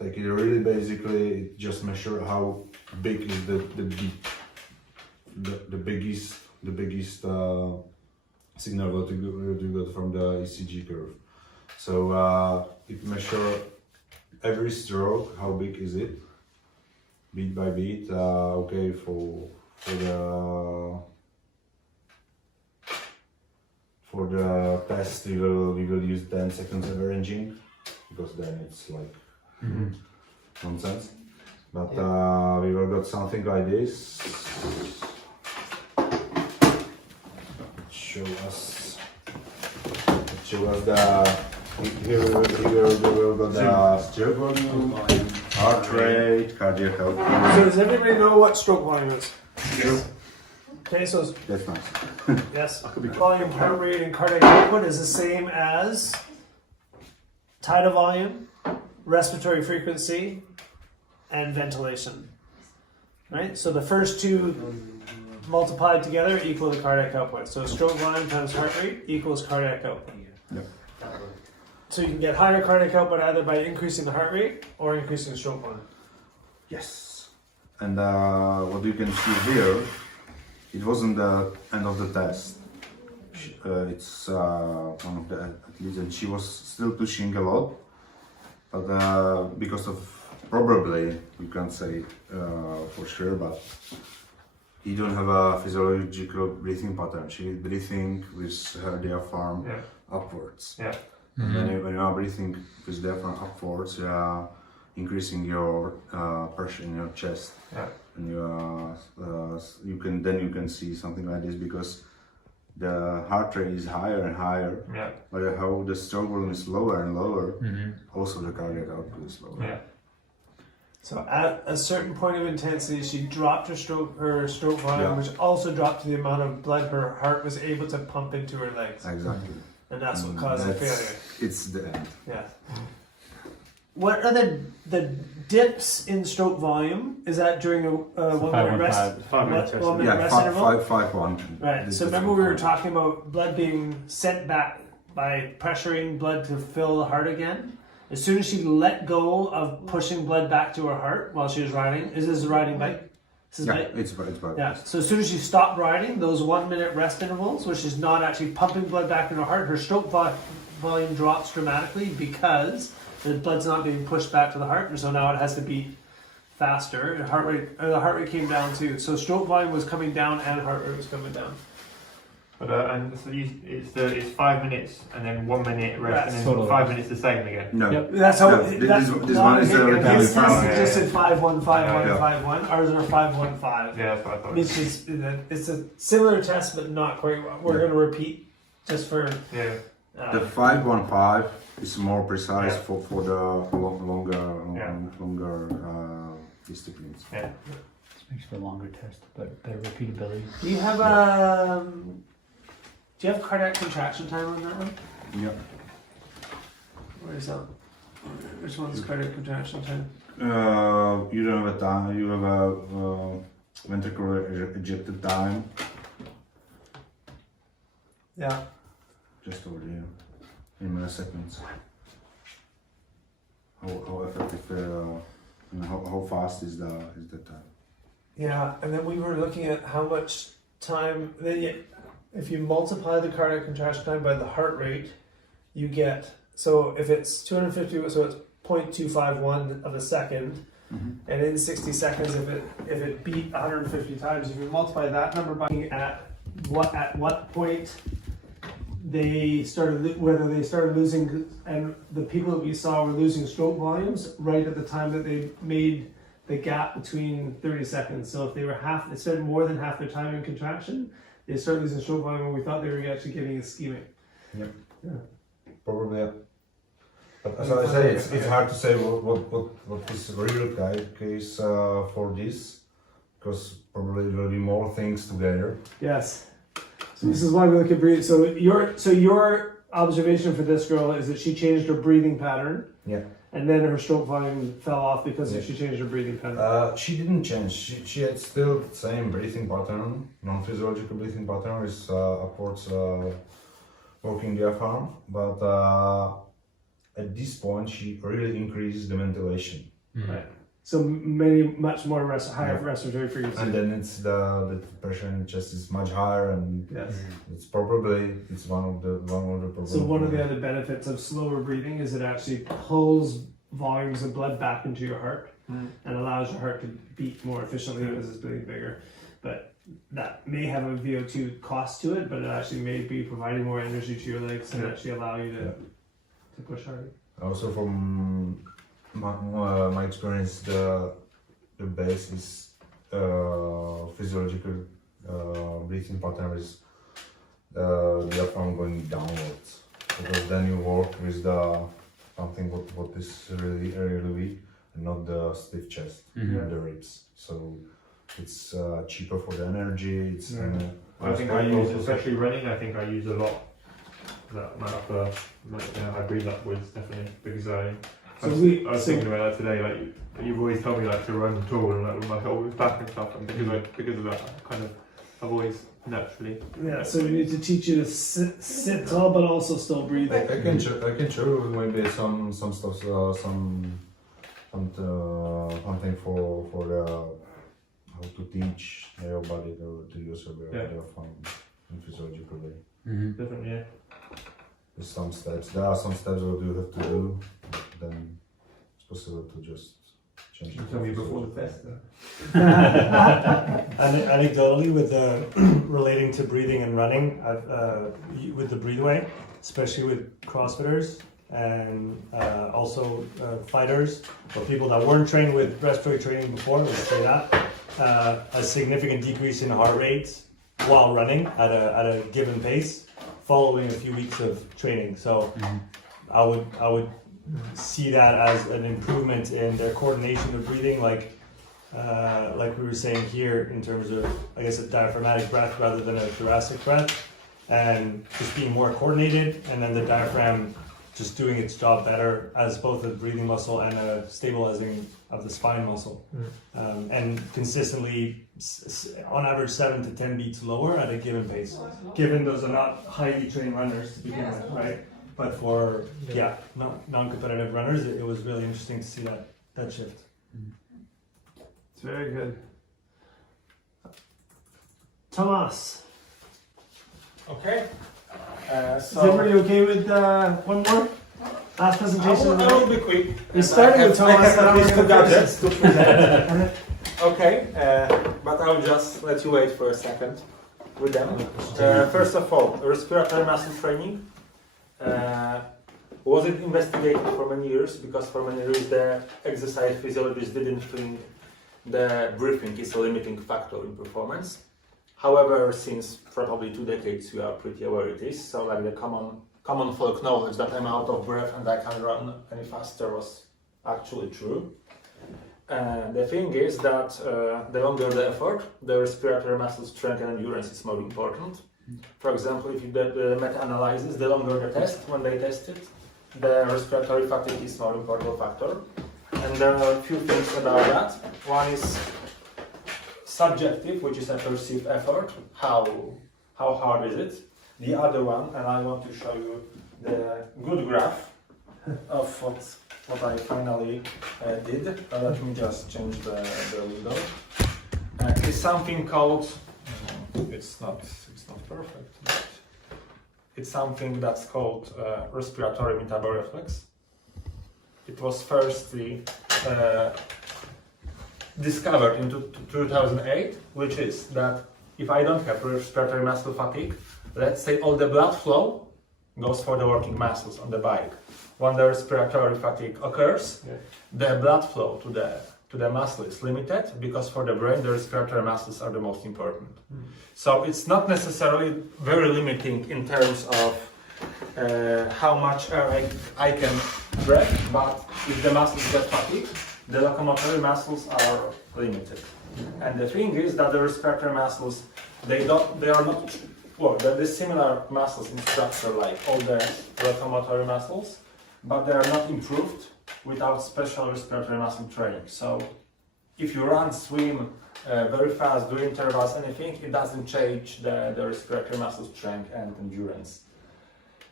take it really basically, just measure how big is the beat, the biggest signal that you got from the ECG curve. So it measure every stroke, how big is it, beat by beat. Okay, for the test we will use 10 seconds averaging, because then it's like nonsense. But we will got something like this. Show us the here we will got the stroke volume, heart rate, cardiac output. So does everybody know what stroke volume is? Yes. Okay, so That's nice. yes, volume, heart rate, and cardiac output is the same as tidal volume, respiratory frequency, and ventilation. Right? So the first two multiplied together equal the cardiac output. So stroke volume times heart rate equals cardiac output. Yep. So you can get higher cardiac output either by increasing the heart rate or increasing the stroke volume. Yes. And what you can see here, it wasn't the end of the test. It's one of the athletes, and she was still pushing a lot, but because of probably, you can't say for sure, but he don't have a physiological breathing pattern. She is breathing with her diaphragm upwards. Yeah. And then when you are breathing with diaphragm upwards, you are increasing your pressure in your chest. Yeah. And you can see something like this, because the heart rate is higher and higher. Yeah. But how the stroke volume is lower and lower, also the cardiac output is lower. Yeah. So at a certain point of intensity, she dropped her stroke volume, which also dropped the amount of blood her heart was able to pump into her legs. Exactly. And that's what caused the failure. It's the end. Yeah. What are the dips in stroke volume? Is that during a 1 minute rest? 5 minute test. 1 minute rest interval? 5-1. Right. So remember we were talking about blood being sent back by pressuring blood to fill the heart again? As soon as she let go of pushing blood back to her heart while she was riding, is this a riding bike? This is bike? It's bike. Yeah. So as soon as she stopped riding, those 1 minute rest intervals, which is not actually pumping blood back into her heart, her stroke volume drops dramatically because the blood's not being pushed back to the heart, and so now it has to beat faster. And the heart rate came down too. So stroke volume was coming down and heart rate was coming down. But and so it's 5 minutes and then 1 minute rest and then Totally. 5 minutes the same again. No. Yep. That's how. No, That's this one is a his test yeah. just said 5-1, 5-1, Yeah. 5-1. Ours are 5-1-5. Yeah, that's what I thought. Which is it's a similar test, but not quite. We're going to repeat just for. Yeah. The 5-1-5 is more precise Yeah. for the longer Yeah. disciplines. Yeah. This makes for a longer test, but better repeatability. Do you have cardiac contraction time on that one? Yeah. Where is that? Which one's cardiac contraction time? You don't have a time. You have a ventricular ejected time. Yeah. Just over here in milliseconds. How effective and how fast is the time? Yeah, and then we were looking at how much time. If you multiply the cardiac contraction time by the heart rate, you get. So if it's 250, so it's 0.251 of a second, and in 60 seconds, if it beat 150 times, if you multiply that number by at what point whether they started losing, and the people that we saw were losing stroke volumes right at the time that they made the gap between 30 seconds. So if they spent more than half their time in contraction, they started losing stroke volume, and we thought they were actually getting ischemic. Yep. Yeah. Probably. Yeah. But as I say, it's hard to say what is the real case for this, because probably there will be more things together. Yes. So this is why we look at breathing. So your observation for this girl is that she changed her breathing pattern. Yeah. And then her stroke volume fell off because she changed her breathing pattern. She didn't change. She had still the same breathing pattern, non-physiological breathing pattern with upwards working diaphragm. But at this point, she really increased the ventilation. Right. So much more higher respiratory frequency. And then it's the pressure in the chest is much higher, and Yes. it's one of the problems. So one of the other benefits of slower breathing is it actually pulls volumes of blood back into your heart and allows your heart to beat more efficiently because it's bleeding bigger. But that may have a VO2 cost to it, but it actually may be providing more energy to your legs and actually allow you to push harder. Also from my experience, the base is physiological breathing pattern is the diaphragm going downwards, because then you work with something what is really weak and not the stiff chest and the ribs. So it's cheaper for the energy. It's I think I use, especially running, I think I use a lot that my upper, I breathe upwards definitely, because I was thinking about that today, like you've always told me like to run tall and like with my shoulders back and stuff, and because of that kind of I've always naturally. Yeah, so we need to teach you to sit tall but also still breathe. I can show you maybe some stuff, something for how to teach your body to use the diaphragm in physiological way. Definitely, yeah. There's some steps. There are some steps that you have to do. Then it's possible to just change it. Tell me before the test. Anecdotally, with relating to breathing and running, with the breathaway, especially with CrossFitters and also fighters or people that weren't trained with respiratory training before, let's say that, a significant decrease in heart rate while running at a given pace following a few weeks of training. So I would see that as an improvement in their coordination of breathing, like we were saying here, in terms of, I guess, a diaphragmatic breath rather than a thoracic breath, and just being more coordinated, and then the diaphragm just doing its job better as both a breathing muscle and a stabilizing of the spine muscle, and consistently on average 7 to 10 beats lower at a given pace. Given those are not highly trained runners to begin with, right? But for non-competitive runners, it was really interesting to see that shift. It's very good. Tomas, Okay. is everybody okay with one more? Last presentation. I will be quick. We started with Tomas. I have at least two gadgets to to present. Okay, but I'll just let you wait for a second with them. First of all, respiratory muscle training. Was it investigated for many years? Because for many years the exercise physiologists didn't think the breathing is a limiting factor in performance. However, since probably 2 decades, we are pretty aware it is. So like the common folk knowledge that I'm out of breath and I can't run any faster was actually true. The thing is that the longer the effort, the respiratory muscle strength and endurance is more important. For example, if you do the meta-analysis, the longer the test, when they test it, the respiratory fatigue is more important factor. And there are a few things about that. One is subjective, which is a perceived effort. How hard is it? The other one, and I want to show you the good graph of what I finally did. Let me just change the window. It's something called. It's not perfect, but it's something that's called respiratory metabolic reflex. It was firstly discovered in 2008, which is that if I don't have respiratory muscle fatigue, let's say all the blood flow goes for the working muscles on the bike. When the respiratory fatigue occurs, the blood flow to the muscle is limited, because for the brain the respiratory muscles are the most important. So it's not necessarily very limiting in terms of how much air I can breathe, but if the muscles get fatigued, the locomotory muscles are limited. And the thing is that the respiratory muscles, they're similar muscles in structure like all the locomotory muscles, but they are not improved without special respiratory muscle training. So if you run, swim very fast, do intervals, anything, it doesn't change the respiratory muscle strength and endurance.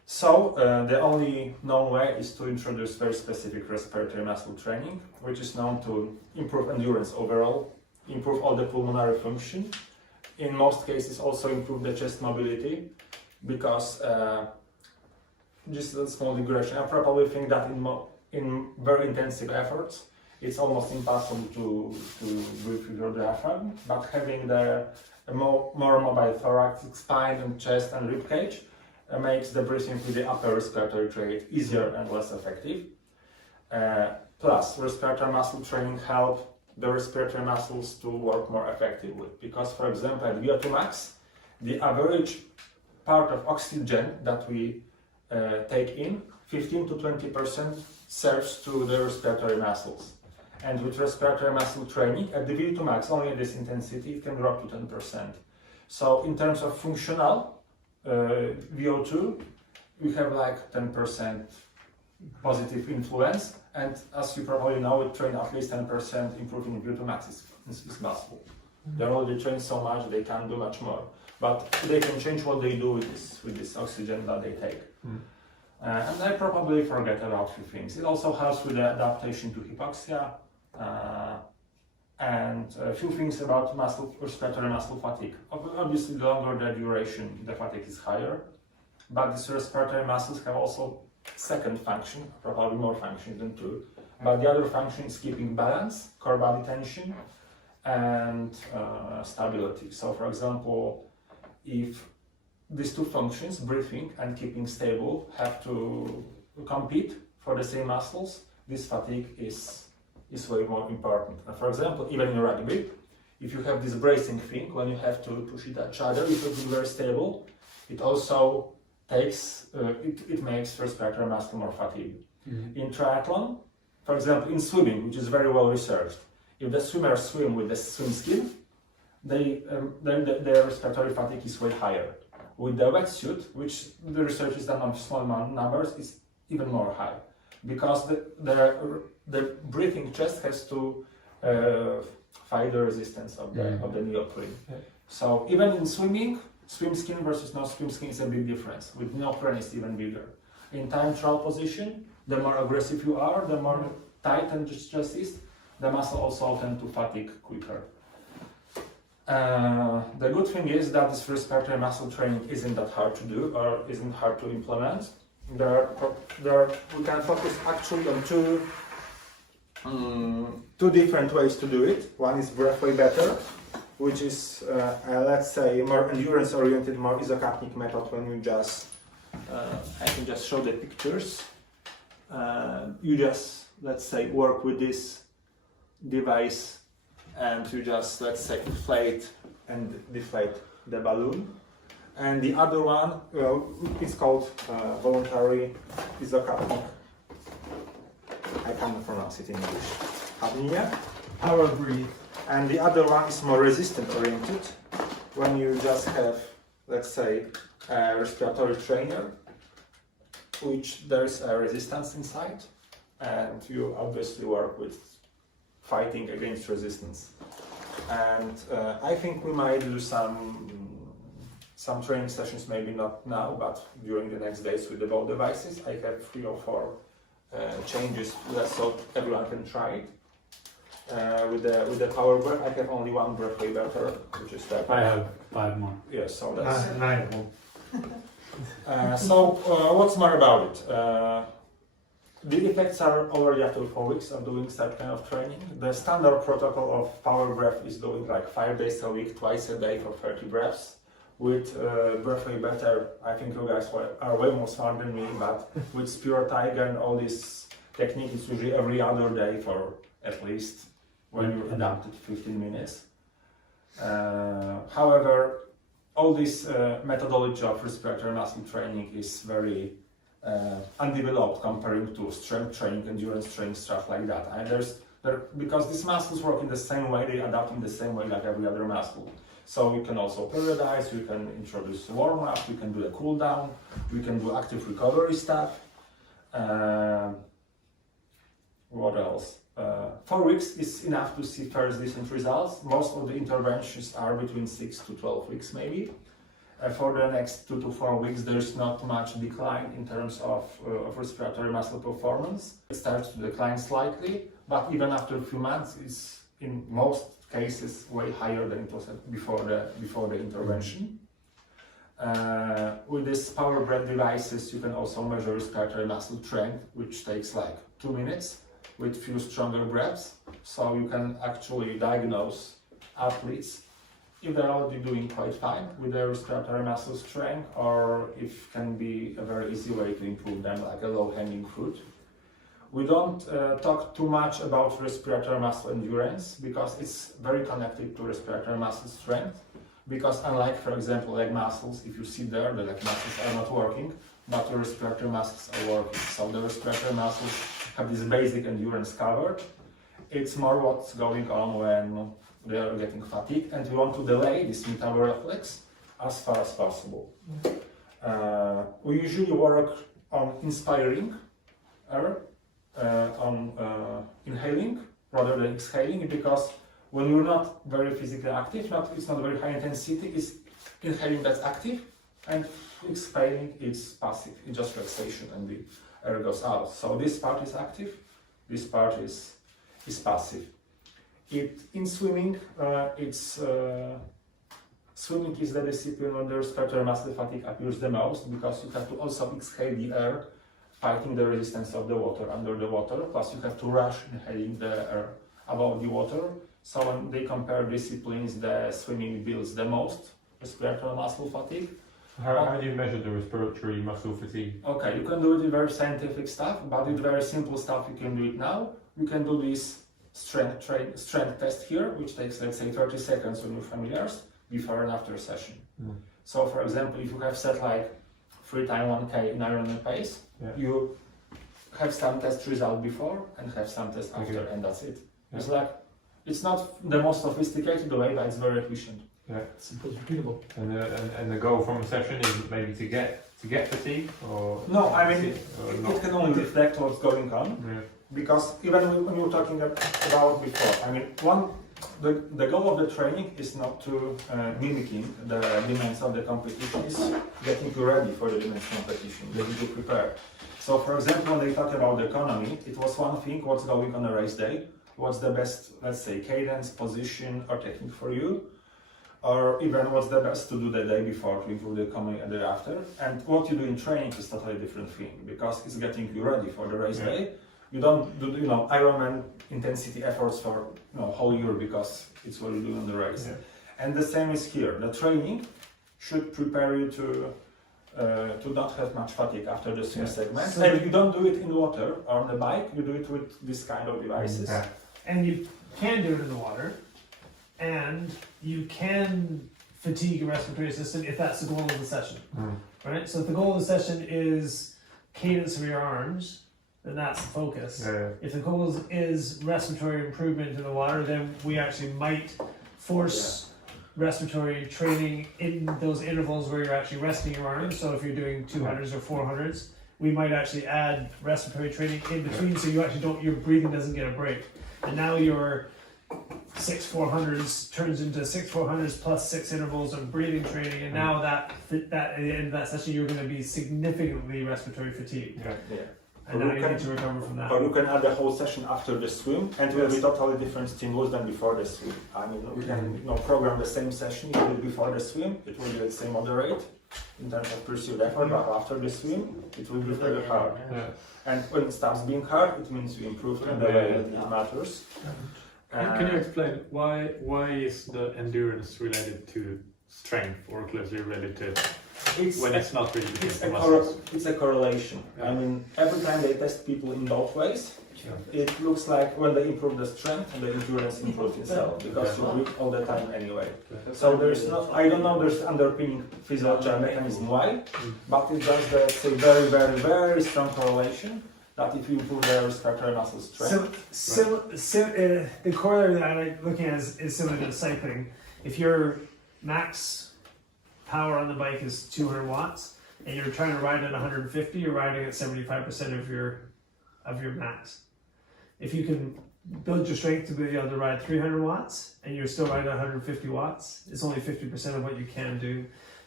So the only known way is to introduce very specific respiratory muscle training, which is known to improve endurance overall, improve all the pulmonary function, in most cases also improve the chest mobility, because just a small digression, I probably think that in very intensive efforts, it's almost impossible to breathe with your diaphragm, but having the more mobile thoracic spine and chest and rib cage makes the breathing with the upper respiratory tract easier and less effective. Plus, respiratory muscle training helps the respiratory muscles to work more effectively, because, for example, at VO2 max, the average part of oxygen that we take in, 15 to 20% serves to the respiratory muscles. And with respiratory muscle training, at the VO2 max, only at this intensity, it can drop to 10%. So in terms of functional VO2, we have like 10% positive influence. And as you probably know, we train at least 10% improving VO2 max is possible. They're already trained so much, they can do much more. But they can change what they do with this oxygen that they take. And I probably forget about a few things. It also helps with the adaptation to hypoxia, and a few things about respiratory muscle fatigue. Obviously, the longer the duration, the fatigue is higher, but these respiratory muscles have also second function, probably more function than two. But the other function is keeping balance, core body tension, and stability. So, for example, if these two functions, breathing and keeping stable, have to compete for the same muscles, this fatigue is way more important. And for example, even in rugby, if you have this bracing thing, when you have to push each other, if it is very stable, it also takes, it makes respiratory muscle more fatigued. In triathlon, for example, in swimming, which is very well researched, if the swimmers swim with the swim skin, then their respiratory fatigue is way higher. With the wetsuit, which the research is done on small numbers, is even more high, because the breathing chest has to fight the resistance of the neoprene. So even in swimming, swim skin versus no swim skin is a big difference. With neoprene, it's even bigger. In time trial position, the more aggressive you are, the more tight and chest is, the muscle also tend to fatigue quicker. The good thing is that this respiratory muscle training isn't that hard to do or isn't hard to implement. We can focus actually on two different ways to do it. One is breathway better, which is let's say more endurance oriented, more isocapnic method. When you just I can just show the pictures. You just, let's say, work with this device, and you just, let's say, inflate and deflate the balloon. And the other one is called voluntary isocapnic. I cannot pronounce it in English. Apnea. Power breathe. And the other one is more resistant oriented, when you just have, let's say, a respiratory trainer, which there's a resistance inside, and you obviously work with fighting against resistance. And I think we might do some training sessions, maybe not now, but during the next days with the both devices. I have 3 or 4 changes so everyone can try it. With the power breath, I have only one breathway better, which is that. I have 5 more. Yes, so that's 9 more. what's more about it? The effects are already after 4 weeks of doing that kind of training. The standard protocol of power breath is doing like 5 days a week, twice a day for 30 breaths. With breathway better, I think you guys are way more smart than me, but with Spiro Tiger and all this technique, it's usually every other day for at least, when you adapt it, 15 minutes. However, all this methodology of respiratory muscle training is very undeveloped comparing to strength training, endurance training, stuff like that. And because these muscles work in the same way, they adapt in the same way like every other muscle. So you can also periodize, you can introduce warm-up, you can do a cool-down, we can do active recovery stuff. What else? 4 weeks is enough to see first decent results. Most of the interventions are between 6 to 12 weeks maybe. For the next 2 to 4 weeks, there's not much decline in terms of respiratory muscle performance. It starts to decline slightly, but even after a few months, it's in most cases way higher than it was before the intervention. With these power breath devices, you can also measure respiratory muscle strength, which takes like 2 minutes with few stronger breaths. So you can actually diagnose athletes if they're already doing quite fine with their respiratory muscle strength, or if can be a very easy way to improve them, like a low-hanging fruit. We don't talk too much about respiratory muscle endurance because it's very connected to respiratory muscle strength. Because unlike, for example, leg muscles, if you sit there, the leg muscles are not working, but the respiratory muscles are working. So the respiratory muscles have this basic endurance covered. It's more what's going on when they are getting fatigued, and we want to delay this mid-hour reflex as far as possible. We usually work on inspiring air, on inhaling rather than exhaling, because when you're not very physically active, it's not very high intensity, it's inhaling that's active, and exhaling is passive, it's just relaxation and the air goes out. So this part is active, this part is passive. In swimming, swimming is the discipline where the respiratory muscle fatigue appears the most, because you have to also exhale the air, fighting the resistance of the water under the water, plus you have to rush inhaling the air above the water. So when they compare disciplines, the swimming builds the most respiratory muscle fatigue. How do you measure the respiratory muscle fatigue? Okay, you can do it with very scientific stuff, but with very simple stuff you can do it now. You can do this strength test here, which takes, let's say, 30 seconds when you're familiar, before and after a session. So for example, if you have set like 3 x 1K in Ironman pace, you have some test result before and have some test after, and that's it. It's like, it's not the most sophisticated way, but it's very efficient. Yeah, Simple, repeatable. and the goal from a session is maybe to get fatigue, or no, I mean it can only reflect what's going on. Yeah. Because even when we were talking about before, I mean, the goal of the training is not to mimicking the demands of the competition, it's getting you ready for the demands competition, getting you prepared. So for example, when they talk about the economy, it was one thing what's going on a race day, what's the best, let's say, cadence, position or technique for you, or even what's the best to do the day before to improve the economy and the day after. And what you do in training is totally different thing, because it's getting you ready for the race day. You don't do, Ironman intensity efforts for whole year, because it's what you do on the race. Yeah. And the same is here. The training should prepare you to not have much fatigue after the swim segment. So and you don't do it in water or on the bike. You do it with this kind of devices. Yeah. And you can do it in the water, and you can fatigue your respiratory system if that's the goal of the session. Right? So if the goal of the session is cadence of your arms, then that's the focus. If the goal is respiratory improvement in the water, then we actually might force respiratory training in those intervals where you're actually resting your arms. So if you're doing 200s or 400s, we might actually add respiratory training in between, so you actually your breathing doesn't get a break. And now your 6 400s turns into 6 400s plus 6 intervals of breathing training, and now that at the end of that session you're going to be significantly respiratory fatigued. And now you need to recover from that. Or you can add the whole session after the swim, and it will be totally different stimulus than before the swim. I mean, we can program the same session before the swim. It will be the same moderate in terms of perceived effort, but after the swim, it will be very hard. And when it starts being hard, it means you improve in the way that it matters. Can you explain why is the endurance related to strength, or closely related when it's not really the muscles? It's a correlation. I mean, every time they test people in both ways, it looks like when they improve the strength, the endurance improves itself, because you do it all the time anyway. So there's not, I don't know, there's underpinning physiological mechanism why, but it's just the very, very, very strong correlation that if you improve the respiratory muscle strength. The corollary that I like looking at is similar to cycling. If your max power on the bike is 200 watts and you're trying to ride at 150, you're riding at 75% of your max. If you can build your strength to be able to ride 300 watts and you're still riding at 150 watts, it's only 50% of what you can do.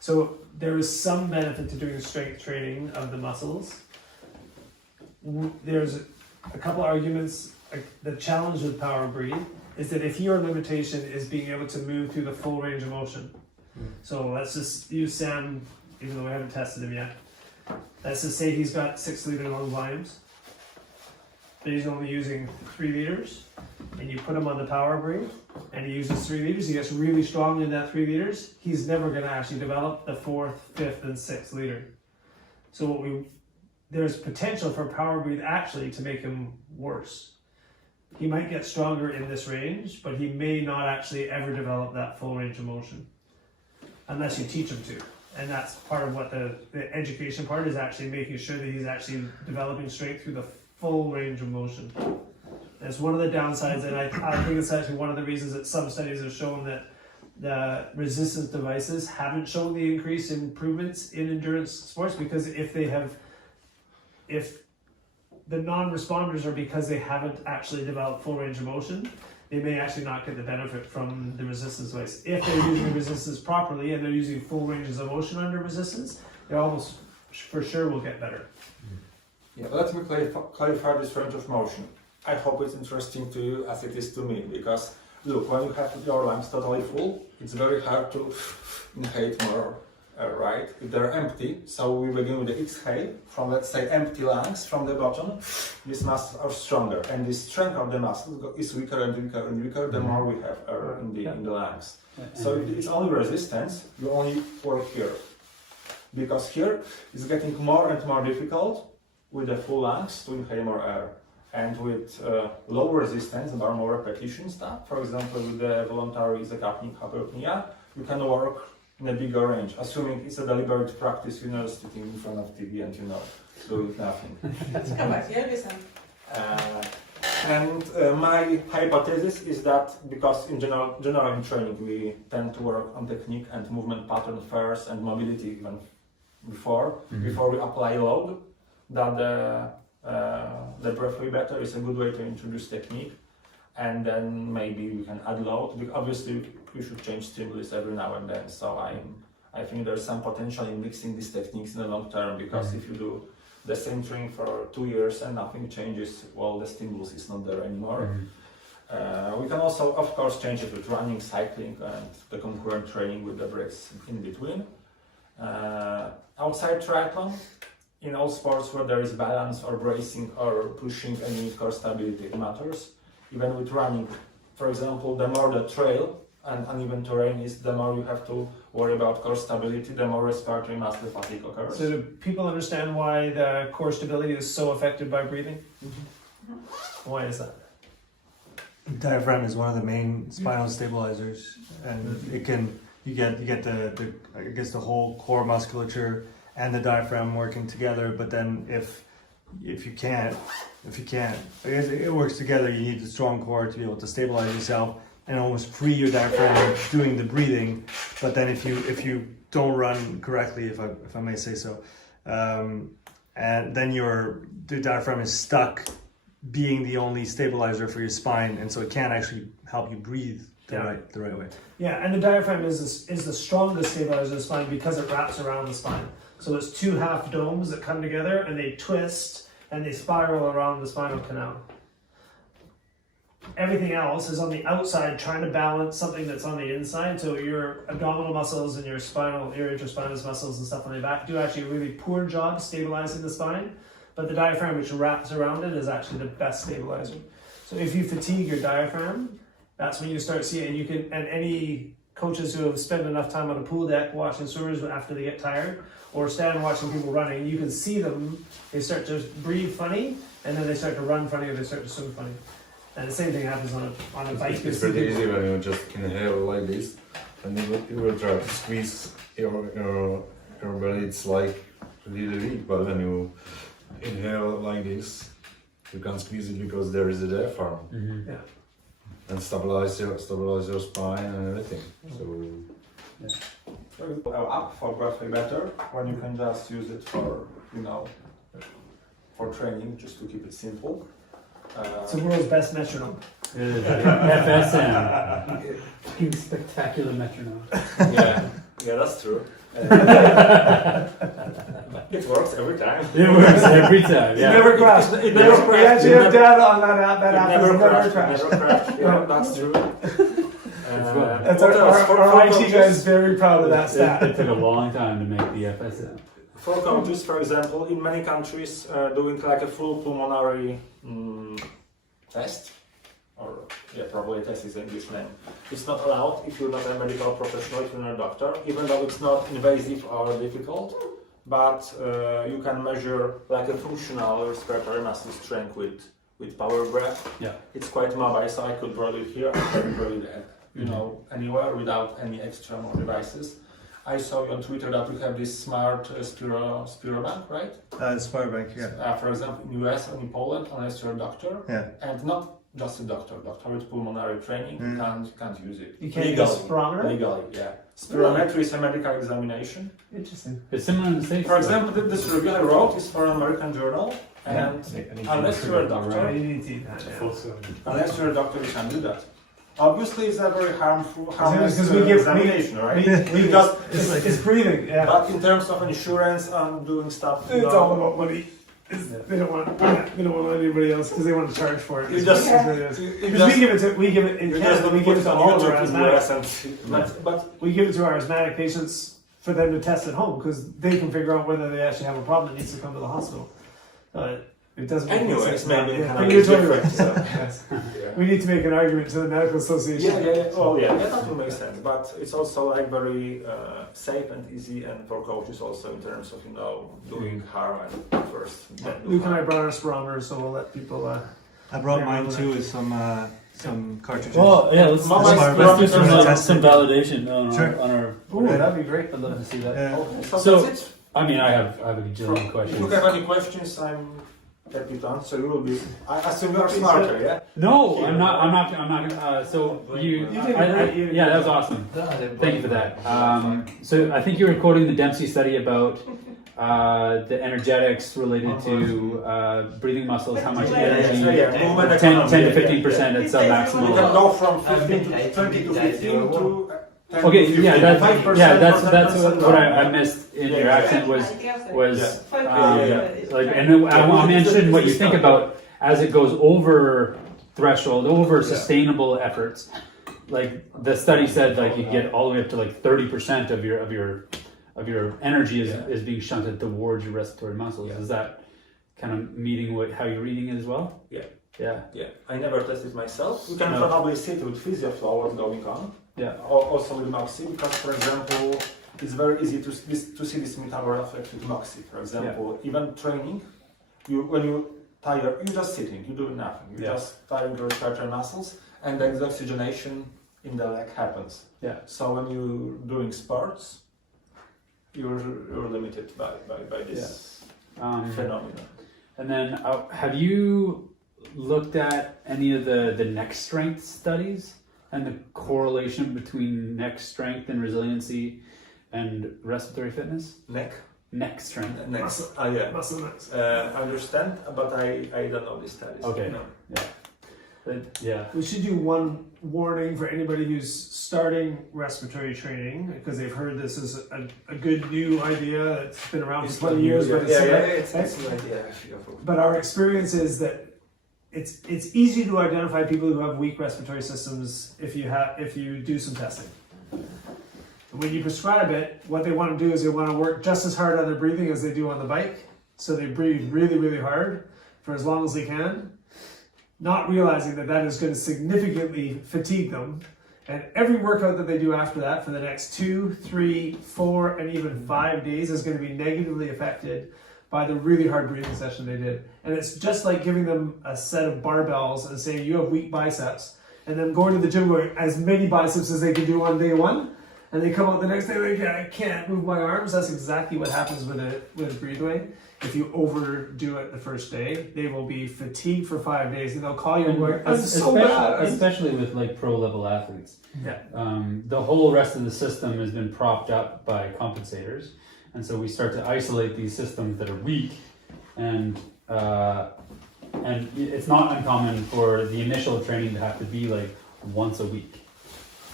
So there is some benefit to doing strength training of the muscles. There's a couple arguments. The challenge with power breathe is that if your limitation is being able to move through the full range of motion, so let's just use Sam, even though we haven't tested him yet. Let's just say he's got 6 liter lung volumes, but he's only using 3 liters, and you put him on the power breathe, and he uses 3 liters, he gets really strong in that 3 liters, he's never going to actually develop the 4th, 5th, and 6th liter. So there's potential for power breathe actually to make him worse. He might get stronger in this range, but he may not actually ever develop that full range of motion, unless you teach him to. And that's part of what the education part is, actually making sure that he's actually developing strength through the full range of motion. That's one of the downsides, and I think it's actually one of the reasons that some studies have shown that the resistance devices haven't shown the increased improvements in endurance sports, because if the non-responders are because they haven't actually developed full range of motion, they may actually not get the benefit from the resistance device. If they're using resistance properly and they're using full ranges of motion under resistance, they almost for sure will get better. Yeah, let me clarify this range of motion. I hope it's interesting to you as it is to me, because look, when you have your lungs totally full, it's very hard to inhale more, right? If they're empty, so we begin with the exhale from, let's say, empty lungs from the bottom. These muscles are stronger, and the strength of the muscles is weaker and weaker and weaker the more we have air in the lungs. So if it's only resistance, you only work here, because here it's getting more and more difficult with the full lungs to inhale more air. And with low resistance and more repetition stuff, for example, with the voluntary Isocapnic hyperapnea, you can work in a bigger range, assuming it's a deliberate practice, you're not sitting in front of TV and doing nothing. My hypothesis is that because in general in training we tend to work on technique and movement pattern first and mobility even before we apply load, that the breathway better is a good way to introduce technique, and then maybe we can add load. Obviously we should change stimulus every now and then, so I think there's some potential in mixing these techniques in the long term, because if you do the same training for 2 years and nothing changes, well, the stimulus is not there anymore. We can also, of course, change it with running, cycling, and the concurrent training with the breaks in between. Outside triathlon, in all sports where there is balance or bracing or pushing and need core stability, it matters. Even with running, for example, the more the trail and uneven terrain is, the more you have to worry about core stability, the more respiratory muscle fatigue occurs. So do people understand why the core stability is so affected by breathing? Why is that? The diaphragm is one of the main spinal stabilizers, and you get the I guess the whole core musculature and the diaphragm working together. But then if you can't, I guess it works together. You need a strong core to be able to stabilize yourself and almost free your diaphragm doing the breathing. But then if you don't run correctly, if I may say so, and then the diaphragm is stuck being the only stabilizer for your spine, and so it can't actually help you breathe the right way. Yeah, and the diaphragm is the strongest stabilizer of the spine because it wraps around the spine. So it's 2 half domes that come together and they twist and they spiral around the spinal canal. Everything else is on the outside trying to balance something that's on the inside. So your abdominal muscles and your interspinous muscles and stuff on the back do actually a really poor job stabilizing the spine. But the diaphragm, which wraps around it, is actually the best stabilizer. So if you fatigue your diaphragm, that's when you start seeing, and any coaches who have spent enough time on a pool deck watching swimmers after they get tired, or stand watching people running, you can see them, they start to breathe funny, and then they start to run funny, or they start to swim funny. And the same thing happens on a bike. It's pretty easy when you just inhale like this, and you will try to squeeze your belly. It's like really weak, but when you inhale like this, you can squeeze it because there is a diaphragm. Yeah. And stabilize your spine and everything. So Up for breathway better when you can just use it for training, just to keep it simple. It's the world's best metronome. FSM. Fucking spectacular metronome. Yeah. Yeah, that's true. It works every time. It works every time. It Yeah. never crashed. It never crashed. We actually It have never- data on that app. That app has never crashed. Never crashed. Yeah, that's true. That's what else? our IT guy is very proud of that stat. It took a long time to make the FSM. For coaches, for example, in many countries, doing like a full pulmonary test, or yeah, probably a test is an English name. It's not allowed if you're not a medical professional, if you're not a doctor, even though it's not invasive or difficult. But you can measure like a functional respiratory muscle strength with power breath. Yeah. It's quite mobile, so I could breathe here, I can breathe anywhere without any extra more devices. I saw on Twitter that we have this smart Spirobank, right? Spirobank, yeah. For example, in US and in Poland, unless you're a doctor, Yeah. and not just a doctor with pulmonary training, you can't use it. You can't use spirometer? Legally, yeah. Spirometry is a medical examination. Interesting. It's similar in the States. For example, this review I wrote is for an American journal, and unless you're a doctor, You need to eat that. Yeah. unless you're a doctor, you can do that. Obviously, it's a very harmless Because we give examination, right? we Just it's breathing. Yeah. but in terms of insurance and doing stuff, you It's know, all about money. They don't want anybody else because they want to charge for it. You just- Because you we give it in you Canada. just We give it to all of our YouTube in asthmatic. US and but We give it to our asthmatic patients for them to test at home because they can figure out whether they actually have a problem that needs to come to the hospital. It doesn't make Anyways, sense. maybe Yeah, kind but of you're is totally right. different. So, yes. We need to make an argument to the medical association. yeah. Oh yeah, that will make sense. But it's also like very safe and easy, and for coaches also in terms of doing harm and first. then do Luke and I harm. brought our spirometer, so we'll let people. I brought mine too with some cartridges. Well, yeah, let's do spirometer. some validation on Sure. our. Ooh, that'd be great. I'd love to see that. Yeah. Okay, so So- that's it. I mean, I have a gajillion If you questions. have any questions, I'm happy to answer. You will be. I assume you're smarter, yeah. No, I'm not. So you did great. yeah, that was awesome. Thank you for that. So I think you were quoting the Dempsey study about the energetics related to breathing muscles, how much energy, Movement 10 economy, to 15% at You can submaximal. go from 15 to 20 to 15 to. 10 Okay, to 15. yeah, that's 5%, that's 10% what down. I missed in your Yeah. accent was Yeah. like, and I'm interested in what you think about as it goes over threshold, over sustainable efforts. Like the study said, like you get all the way up to like 30% of your energy is being shunted towards your respiratory muscles. Is that kind of meeting how you're reading it as well? Yeah. Yeah. Yeah, I never tested myself. You can probably see it with Physio Flow what's going on. Yeah. Also with Moxy, because for example, it's very easy to see this metabolite effect with Moxy. For example, even training, when you tire, you're just sitting, you're doing nothing. You're just tiring your respiratory muscles, and then the oxygenation in the leg happens. Yeah. So when you're doing sports, you're limited by this phenomenon. And then have you looked at any of the neck strength studies and the correlation between neck strength and resiliency and respiratory fitness? Neck strength. Next, yeah. Muscle mass. I understand, but I don't know these studies. Okay. No. Yeah. We should do one warning for anybody who's starting respiratory training because they've heard this is a good new idea that's been around for 20 years. But it's an idea. But our experience is that it's easy to identify people who have weak respiratory systems if you do some testing. When you prescribe it, what they want to do is they want to work just as hard on their breathing as they do on the bike. So they breathe really, really hard for as long as they can, not realizing that is going to significantly fatigue them. And every workout that they do after that for the next 2, 3, 4, and even 5 days is going to be negatively affected by the really hard breathing session they did. And it's just like giving them a set of barbells and saying you have weak biceps, and then going to the gym going as many biceps as they can do on day one. And they come out the next day like, I can't move my arms. That's exactly what happens with breatheway. If you overdo it the first day, they will be fatigued for 5 days, and they'll call you and go, "That's so bad." Especially with like pro level athletes. Yeah. The whole rest of the system has been propped up by compensators, and so we start to isolate these systems that are weak, and it's not uncommon for the initial training to have to be like once a week.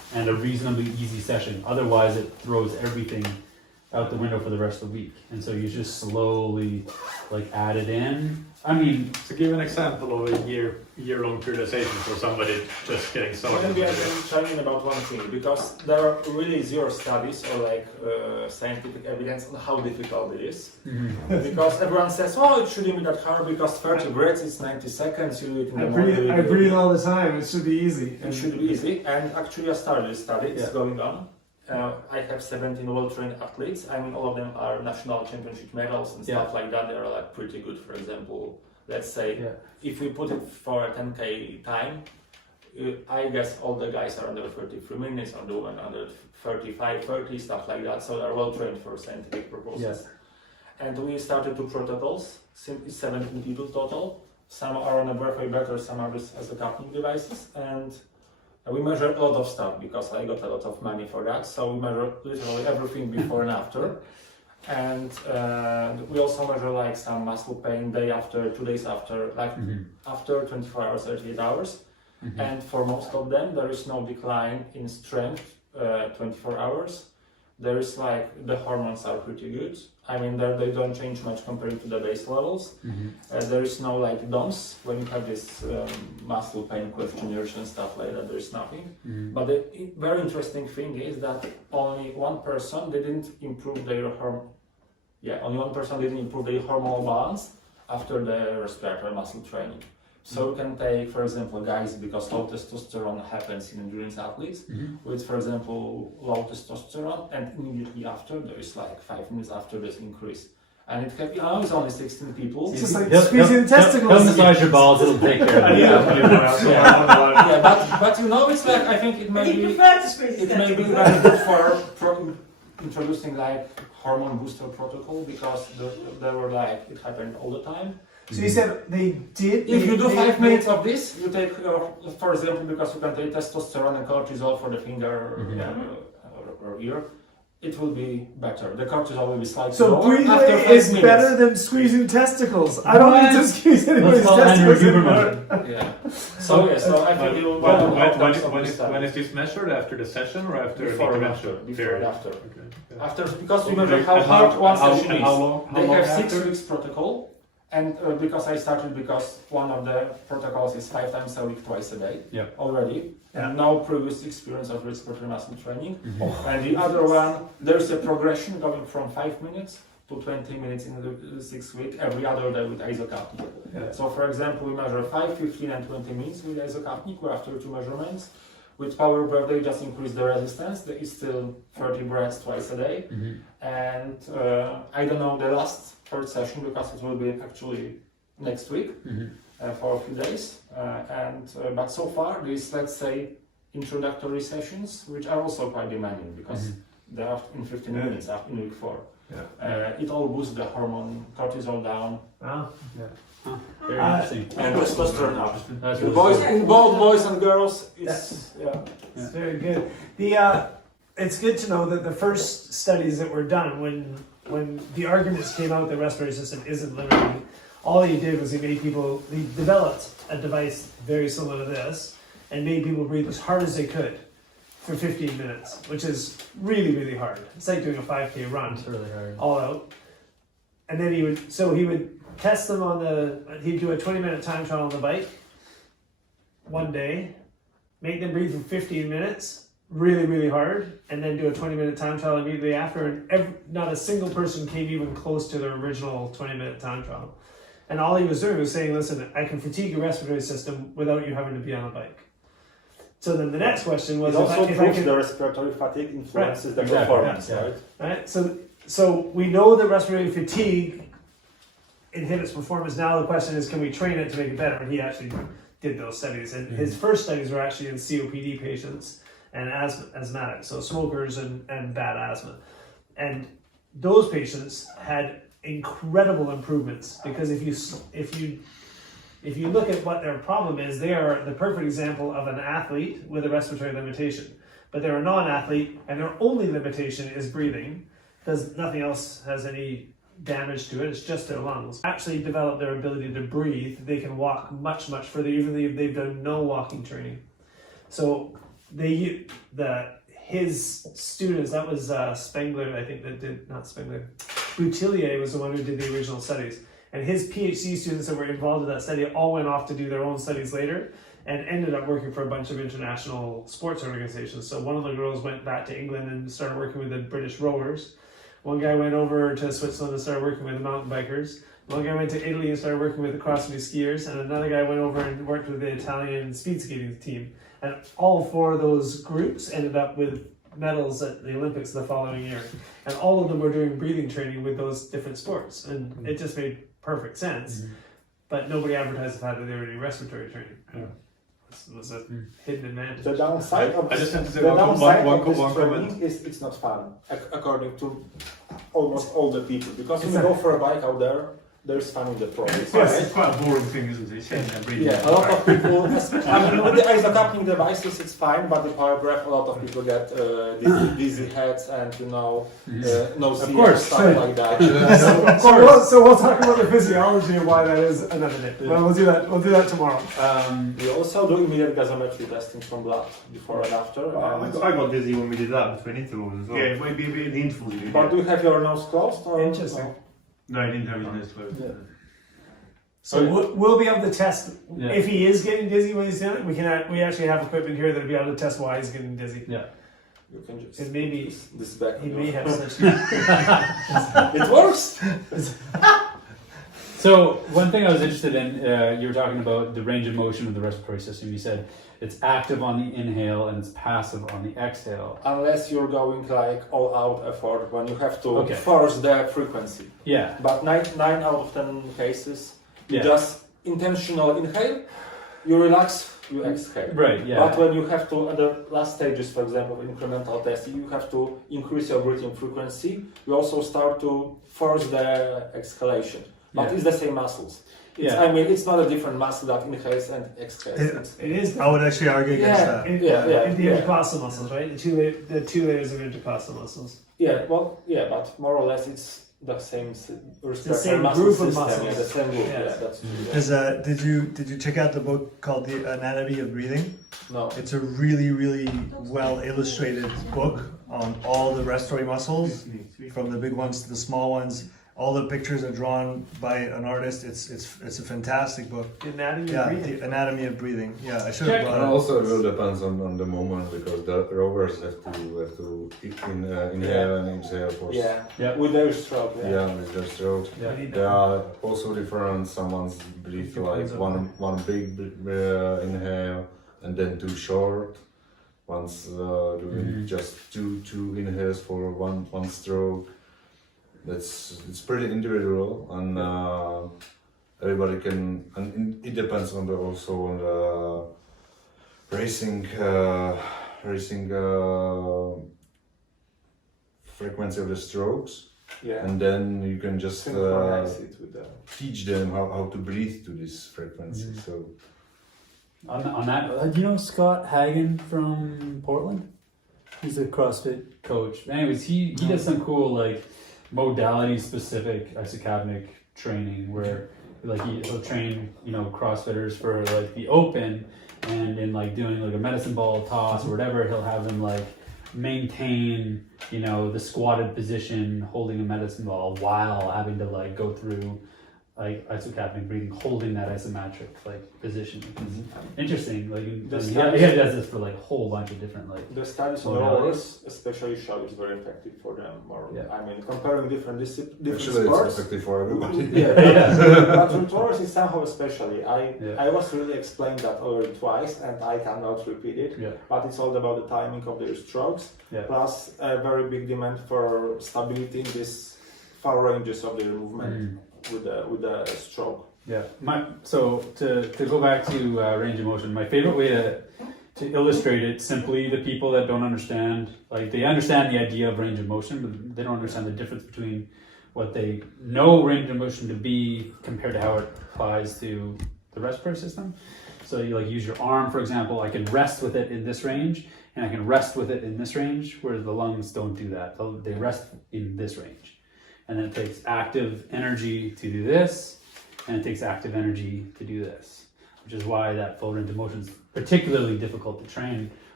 and a reasonably easy session. Otherwise, it throws everything out the window for the rest of the week. And so you just slowly like add it in. I mean, To give an example of a year-long periodization for somebody just getting started. Maybe I can chime in about one thing, because there are really zero studies or like scientific evidence on how difficult it is. Because everyone says, oh, it shouldn't be that hard because 30 breaths is 90 seconds, you do it in the morning. I breathe all the time. It should be easy. It should be easy, and actually I started a study, it's Yeah. going on. I have 17 well-trained athletes. I mean, all of them are national championship medals and stuff like that. They're like pretty good. For example, let's say if we put it for a 10K time, I guess all the guys are under 33 minutes, or the women under 35, 30, stuff like that. So they're well-trained for scientific purposes. And we started 2 protocols, 17 people total. Some are on a birthday better, some are just as a Isocapnic devices. And we measure a lot of stuff because I got a lot of money for that. So we measure literally everything before and after. And we also measure like some muscle pain day after, 2 days after, like after 24 hours, 38 hours. And for most of them, there is no decline in strength 24 hours. There is like, the hormones are pretty good. I mean, they don't change much compared to the base levels. There is no like DOMS when you have this muscle pain questionnaires and stuff like that. There is nothing. But the very interesting thing is that only one person didn't improve their hormonal balance after the respiratory muscle training. So you can take, for example, guys, because low testosterone happens in endurance athletes, with, for example, low testosterone, and immediately after, there is like 5 minutes after this increase. And it can be, it's only 16 people. It's just like squeezing testicles. Don't massage your balls, it'll take care of it. But you know, it's like, I think it may be very good for introducing like hormone booster protocol, because they were like, it happened all the time. So you said they did. If you do 5 minutes of this, you take, for example, because you can take testosterone and cortisol for the finger or ear, it will be better. The cortisol will be slightly So lower. breathing After 5 is minutes. better than squeezing testicles. I don't need to squeeze anybody's call Andrew testicles Huberman. anymore. So I think you will When is this measured? After the session or after before the and after. intervention Before and period? after. Okay. After, because we Okay. measure how And hard one how- session is. how long They have 6 after? weeks protocol. And because I started because one of the protocols is 5 times a week, twice a day already. And no previous experience of respiratory muscle training. And the other one, there's a progression going from 5 minutes to 20 minutes in the 6 week, every other day with Isocapnic. So for example, we measure 5, 15 and 20 minutes with Isocapnic after 2 measurements. With power breath, they just increase the resistance. There is still 30 breaths twice a day. And I don't know the last 3rd session because it will be actually next week for a few days. But so far, these, let's say, introductory sessions, which are also quite demanding because they are in 15 minutes in week 4. It all boosts the hormone cortisol down. Very interesting. And testosterone up. That's In really both boys and girls, it's It's very good. It's good to know that the first studies that were done, when the arguments came out, the respiratory system isn't limiting. All he did was he developed a device very similar to this, and made people breathe as hard as they could for 15 minutes, which is really, really hard. It's like doing a 5K run. It's really hard. All out. And then he would test them he'd do a 20-minute time trial on the bike one day, make them breathe for 15 minutes, really, really hard, and then do a 20-minute time trial immediately after, and not a single person came even close to their original 20-minute time trial. And all he was doing was saying, listen, I can fatigue your respiratory system without you having to be on a bike. So then the next question was, it also if I proves can... the respiratory fatigue influences the Exactly. performance, Yeah. right? Right, so we know that respiratory fatigue inhibits performance. Now the question is, can we train it to make it better? And he actually did those studies, and his first studies were actually in COPD patients and asthmatics, so smokers and bad asthma. And those patients had incredible improvements, because if you look at what their problem is, they are the perfect example of an athlete with a respiratory limitation. But they're a non-athlete, and their only limitation is breathing, because nothing else has any damage to it. It's just their lungs. Actually develop their ability to breathe. They can walk much, much further, even if they've done no walking training. So his students, that was Spengler, I think that did, not Spengler, Boutillier was the one who did the original studies. And his PhD students that were involved in that study all went off to do their own studies later and ended up working for a bunch of international sports organizations. So one of the girls went back to England and started working with the British rowers. One guy went over to Switzerland and started working with the mountain bikers. One guy went to Italy and started working with the cross-country skiers. And another guy went over and worked with the Italian speed skating team. And all four of those groups ended up with medals at the Olympics the following year. And all of them were doing breathing training with those different sports. And it just made perfect sense. But nobody advertised the fact that they were doing respiratory training. It was a hidden advantage. The downside of I just have to say the one downside comment. of this training is it's not fun, according to almost all the people. Because when you go for a bike out there's fun in the process. It's quite a boring thing, isn't it? Sitting there breathing. Yeah, a lot of people, I mean, with the isocapnic devices it's fine, but the power breath, a lot of people get dizzy heads and, no course. stuff like that. So we'll talk about the physiology of why that is another day. Well, we'll do that tomorrow. We also do immediate gasometry testing from blood before and after. I got dizzy when we did that between intervals as well. Yeah, it might be a bit in the intervals. You do, But do you have your nose closed? Or Interesting. No, I didn't have his nose closed. Yeah. So we'll be able to test Yeah. if he is getting dizzy when he's doing it. We actually have equipment here that'll be able to test why he's getting dizzy. Yeah. You can just And maybe this back. he may have such. It works. So one thing I was interested in, you were talking about the range of motion of the respiratory system. You said it's active on the inhale and it's passive on the exhale. Unless you're going like all out effort when you have to Okay. force the frequency. Yeah. But 9 out of 10 cases, you Yeah. just intentional inhale, you relax, you exhale. Right. Yeah. But when you have to, at the last stages, for example, of incremental testing, you have to increase your breathing frequency. You also start to force the exhalation. But Yeah. it's the same muscles. Yeah. I mean, it's not a different muscle that inhales and exhales. It is. I would actually argue against that. In the intercostal muscles, right? The two layers of intercostal muscles. But more or less it's the same respiratory same muscle group of system. muscles. Yeah, the same group. Yes. Yeah, that's true. Did you check out the book called The Anatomy of Breathing? No. It's a really, really well illustrated book on all the respiratory muscles, from the big ones to the small ones. All the pictures are drawn by an artist. It's a fantastic book. The anatomy of Yeah, breathing. The Anatomy of Breathing. Yeah, I should Check. have brought And it. also it will depends on the moment because the rovers have to inhale and exhale for Yeah. With their stroke. with their throat. Yeah. They are also different. Someone's breathe like one big inhale and then too short. One's doing just two inhales for one stroke. It's pretty individual, and everybody can. And it depends on the racing frequency of the strokes. Yeah. And then you can just Synchronize it with the. teach them how to breathe to this frequency. So On that, do you know Scott Hagen from Portland? He's a CrossFit coach. Anyways, he does some cool like modality specific isocapnic training where like he'll train CrossFitters for like the open, and in like doing like a medicine ball toss or whatever, he'll have them like maintain the squatted position holding a medicine ball while having to like go through like isocapnic breathing, holding that isometric like position. Interesting. Like he does this for like a whole bunch of different like. The studies on modalities. rowers especially show it's very effective for them. I mean, comparing different actually, sports. it's effective for everybody. But with rowers is somehow especially. I was really explained that already twice, and I cannot repeat it. Yeah. But it's all about the timing of their strokes, Yeah. plus a very big demand for stability in these far ranges of their movement with the stroke. Yeah. So to go back to range of motion, my favorite way to illustrate it simply, the people that don't understand, like they understand the idea of range of motion, but they don't understand the difference between what they know range of motion to be compared to how it applies to the respiratory system. So you like use your arm, for example. I can rest with it in this range, and I can rest with it in this range, whereas the lungs don't do that. They rest in this range. And then it takes active energy to do this, and it takes active energy to do this, which is why that full range of motion is particularly difficult to train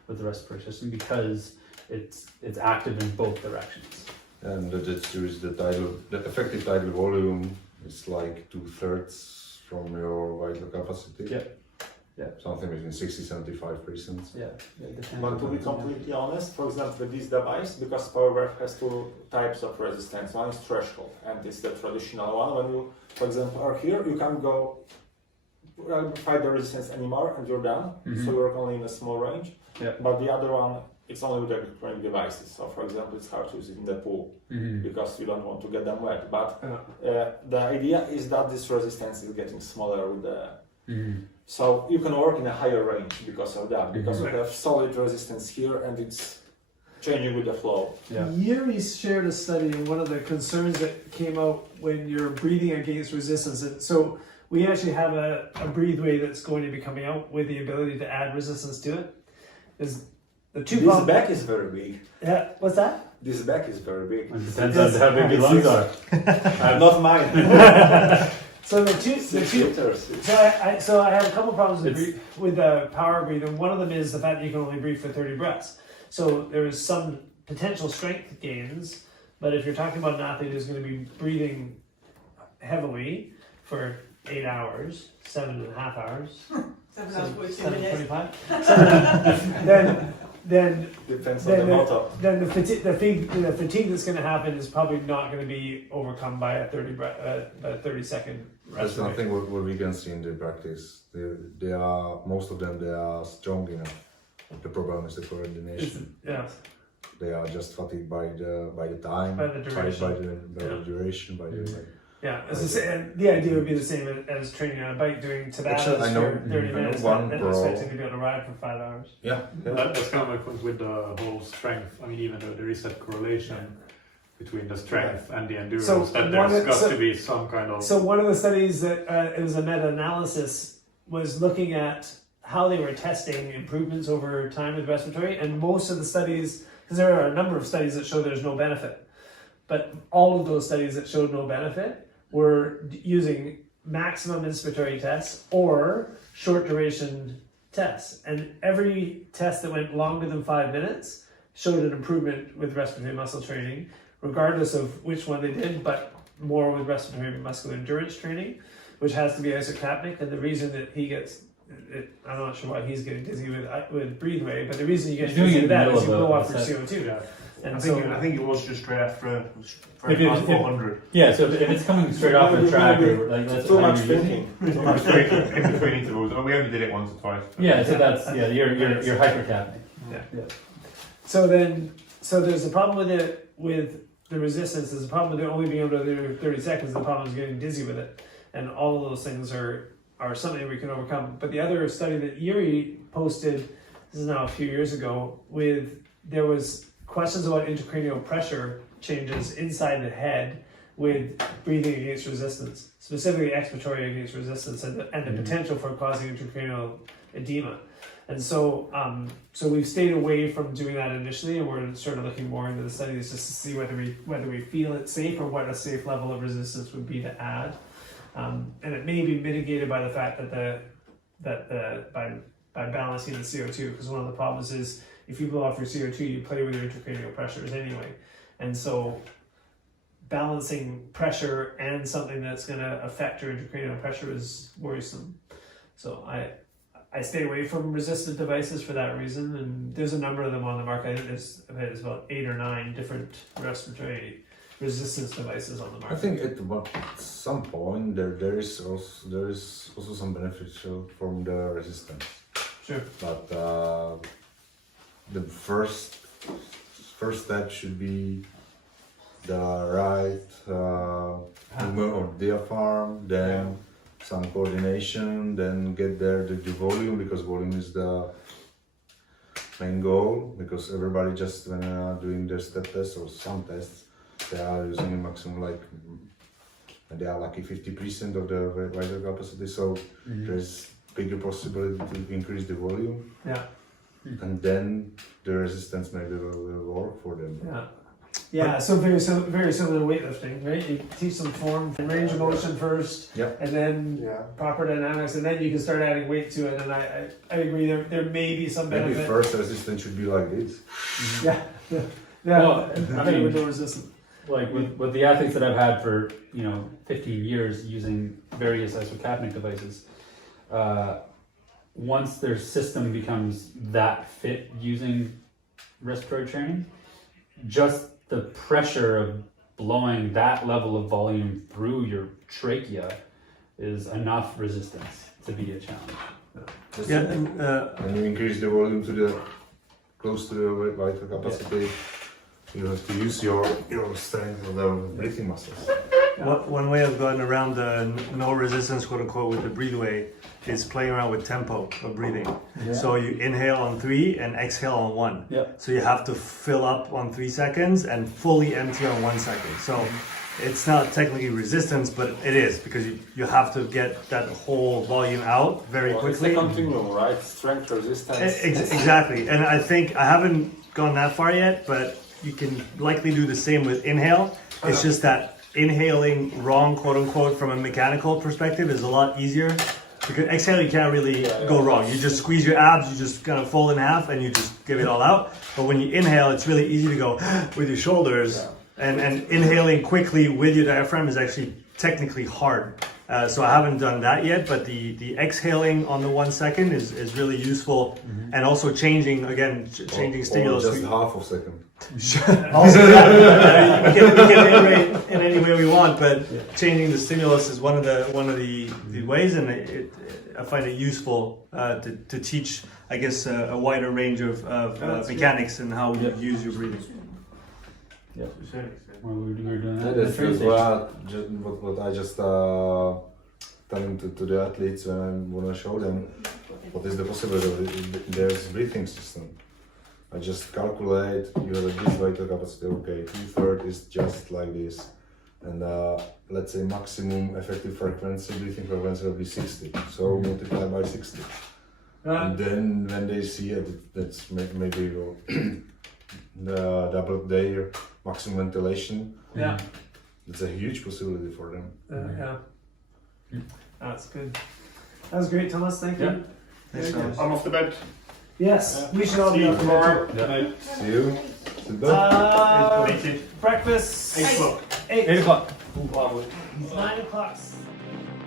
with the respiratory system because it's active in both directions. And there is the effective tidal volume is like 2/3 from your vital capacity. Yeah. Yeah. Something between 60-75%. Yeah. But to be completely honest, for example, with this device, because PowerBreath has two types of resistance. One is threshold, and it's the traditional one. When you, for example, are here, you can't go fight the resistance anymore, and you're done. Mhm. So you're only in a small range. Yeah. But the other one, it's only with electronic devices. So, for example, it's hard to use it in the pool Mm-hmm. because you don't want to get them wet. But the idea is that this resistance is getting smaller with the. Mm-hmm. So you can work in a higher range because of that, because Mhm. you have solid resistance here and it's changing with the flow. Yeah. Yuri shared a study, and one of the concerns that came out when you're breathing against resistance. And so we actually have a breatheway that's going to be coming out with the ability to add resistance to it. Is the two This back is very big. Yeah, what's that? This back is very big. It depends on how big your lungs are. Not mine. So the two. 6 liters. So I have a couple problems with the power breathing. One of them is the fact that you can only breathe for 30 breaths. So there is some potential strength gains, but if you're talking about an athlete who's going to be breathing heavily for 8 hours, 7.5 hours, 7 hours, 42 minutes. 7:25, then Depends on the motto. then the fatigue that's going to happen is probably not going to be overcome by a 30-second That's rest rate. nothing what we can see in the practice. They are most of them. They are strong enough. The problem is the coordination. Yeah. They are just fatigued by the time, By the duration. by the duration, by the. Yeah, as I say, and the idea would be the same as training on a bike, doing Tabatas Actually, I know- for 30 I know minutes, one and pro- expecting to be able to ride for 5 hours. Yeah. That's kind of my point with the whole strength. I mean, even though there is that correlation between the strength and the endurance, So that one there's of- got so- to be some kind of. So one of the studies that it was a meta-analysis was looking at how they were testing improvements over time with respiratory, and most of the studies, because there are a number of studies that show there's no benefit, but all of those studies that showed no benefit were using maximum inspiratory tests or short duration tests, and every test that went longer than 5 minutes showed an improvement with respiratory muscle training, regardless of which one they did, but more with respiratory muscular endurance training, which has to be isocapnic. And the reason that he gets, I'm not sure why he's getting dizzy with breathway, but the reason you get He's doing dizzy it with in the that is you middle of blow a off your set. CO2. Yeah. And I think it was just straight after If it was- 400. Yeah, so if it's coming straight off the track, or like that's Too how much you're using thinking. in between intervals. I mean, we only did it once or twice. it. Yeah, so that's you're hypercapnic. So there's a problem with the resistance. There's a problem with it only being able to do 30 seconds. The problem is getting dizzy with it, and all of those things are something we can overcome. But the other study that Yuri posted, this is now a few years ago, there was questions about intracranial pressure changes inside the head with breathing against resistance, specifically expiratory against resistance, and the potential for causing intracranial edema. And so, so we've stayed away from doing that initially, and we're sort of looking more into the studies just to see whether we feel it's safe or what a safe level of resistance would be to add. And it may be mitigated by the fact that by balancing the CO2, because one of the problems is if you blow off your CO2, you play with your intracranial pressures anyway, and so balancing pressure and something that's going to affect your intracranial pressure is worrisome. So I stay away from resistant devices for that reason, and there's a number of them on the market. I think there's about 8 or 9 different respiratory resistance devices on the market. I think at some point there is also some beneficial from the resistance. Sure. But the first step should be the right movement of diaphragm, then some coordination, then get there the volume, because volume is the main goal, because everybody just when doing their step tests or some tests, they are using a maximum and they are lucky 50% of the vital capacity, so there's bigger possibility to increase the volume. Yeah. And then the resistance maybe will work for them. Yeah. Yeah, so very similar to weightlifting, right? You teach them form and range of motion first, Yep. and then proper dynamics, and then you can start adding weight to it. And I agree, there may be some Maybe benefit. first resistance should be like this. Yeah, Well, I mean- with no resistance. Like with the athletes that I've had for 15 years using various isocapnic devices, once their system becomes that fit using respiratory training, just the pressure of blowing that level of volume through your trachea is enough resistance to be a challenge. Yeah, And you increase the volume to the close to the vital capacity. You have to use your strength of the breathing muscles. one way I've gotten around the no resistance, quote unquote, with the breatheway is playing around with tempo of breathing. So you inhale on 3 and exhale on 1. Yeah. So you have to fill up on 3 seconds and fully empty on 1 second. So it's not technically resistance, but it is, because you have to get that whole volume out very quickly. It's a continuum, right? Strength, resistance. Exactly. And I think I haven't gone that far yet, but you can likely do the same with inhale. It's just that inhaling wrong, quote unquote, from a mechanical perspective is a lot easier. Because exhale, you can't really go wrong. You just squeeze your abs, you just kind of fold in half, and you just give it all out. But when you inhale, it's really easy to go with your shoulders. And inhaling quickly with your diaphragm is actually technically hard. So I haven't done that yet, but the exhaling on the 1 second is really useful. And also changing stimulus. Or just half of second. Also, we can iterate in any way we want, but changing the stimulus is one of the ways, and I find it useful to teach, I guess, a wider range of mechanics and how you use your breathing. Yeah. Well, we were doing that. That is what I just telling to the athletes when I show them what is the possibility of there's breathing system. I just calculate you have this vital capacity, okay, 2/3 is just like this, and let's say maximum effective frequency, breathing frequency will be 60, so multiply by 60. And then when they see it, that's maybe the double their maximum ventilation. Yeah. It's a huge possibility for them. That's good. That was great, Thomas. Thank you. Thanks, Thomas. I'm off the bed. Yes, we should all See be you up tomorrow. See you. Sit down. Breakfast 8 o'clock. 8 8 o'clock. 9 o'clock.